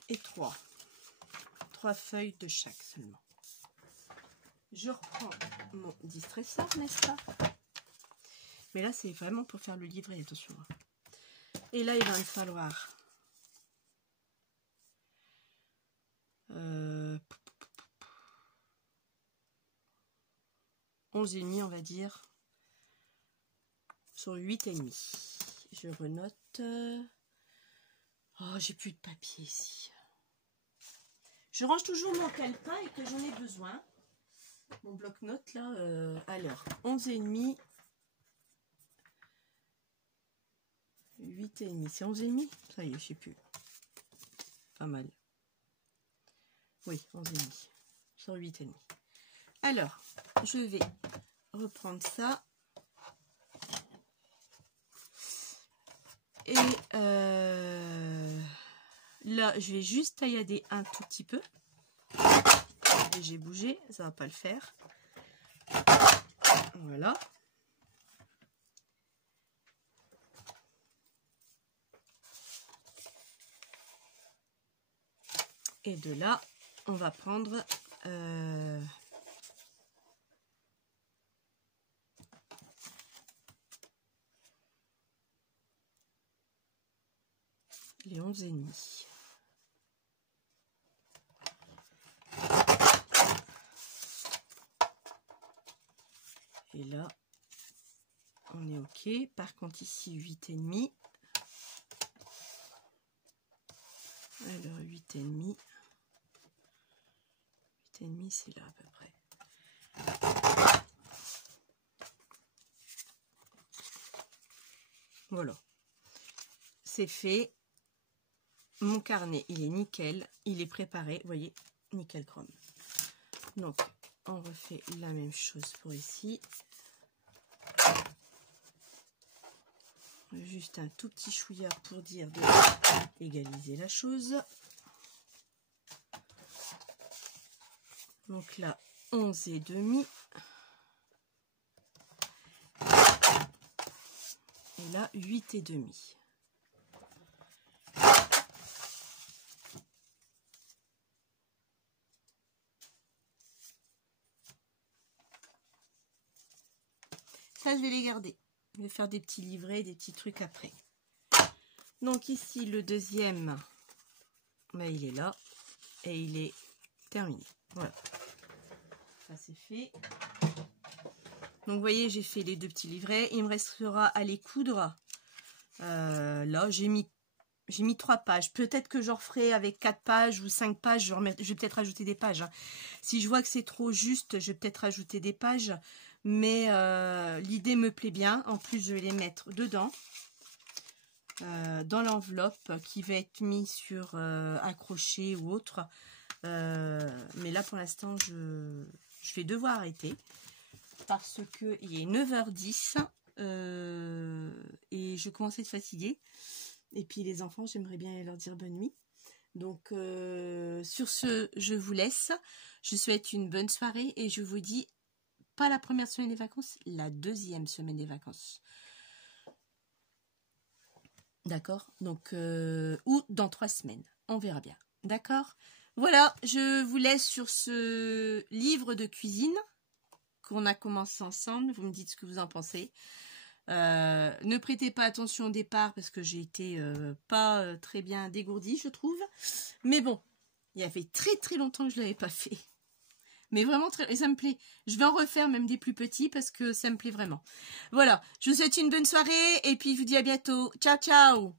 et 3. 3 feuilles de chaque seulement. Je reprends mon distresseur, n'est-ce pas? Mais là, c'est vraiment pour faire le livret, attention. Et là, il va me falloir 11,5, on va dire, sur 8,5. Je renote. Oh, j'ai plus de papier ici. Je range toujours mon calepin et que j'en ai besoin. Mon bloc-notes là, alors 11,5. 8,5. C'est 11,5? Ça y est, je sais plus. Pas mal. Oui, 11,5. Sur 8,5. Alors, je vais reprendre ça. Et là, je vais juste taillader un tout petit peu. Et j'ai bougé, ça va pas le faire. Voilà. Et de là, on va prendre les 11,5. Et là, on est OK. Par contre, ici, 8,5. Alors, 8,5. 8,5, c'est là à peu près. Voilà. C'est fait. Mon carnet, il est nickel. Il est préparé. Vous voyez, nickel chrome. Donc, on refait la même chose pour ici. Juste un tout petit chouillard pour dire de égaliser la chose. Donc là, 11,5. Et là, 8,5. Ça, je vais les garder. Je vais faire des petits livrets, des petits trucs après. Donc ici, le deuxième, ben, il est là. Et il est terminé. Voilà. Ça, c'est fait. Donc, vous voyez, j'ai fait les deux petits livrets. Il me restera à les coudre. Là, j'ai mis 3 pages. Peut-être que j'en referai avec 4 pages ou 5 pages. Je vais peut-être rajouter des pages. Hein. Si je vois que c'est trop juste, je vais peut-être rajouter des pages. Mais l'idée me plaît bien. En plus, je vais les mettre dedans. Dans l'enveloppe qui va être mise sur accroché ou autre. Mais là, pour l'instant, je vais devoir arrêter. Parce qu'il est 9h10. Et je commence à être fatiguée. Et puis les enfants, j'aimerais bien leur dire bonne nuit. Donc sur ce, je vous laisse. Je souhaite une bonne soirée et je vous dis pas la première semaine des vacances, la deuxième semaine des vacances. D'accord? Donc ou dans 3 semaines. On verra bien. D'accord? Voilà, je vous laisse sur ce livre de cuisine qu'on a commencé ensemble. Vous me dites ce que vous en pensez. Ne prêtez pas attention au départ parce que j'ai été pas très bien dégourdie, je trouve. Mais bon, il y avait très très longtemps que je ne l'avais pas fait. Mais vraiment, et ça me plaît. Je vais en refaire même des plus petits parce que ça me plaît vraiment. Voilà, je vous souhaite une bonne soirée et puis je vous dis à bientôt. Ciao, ciao!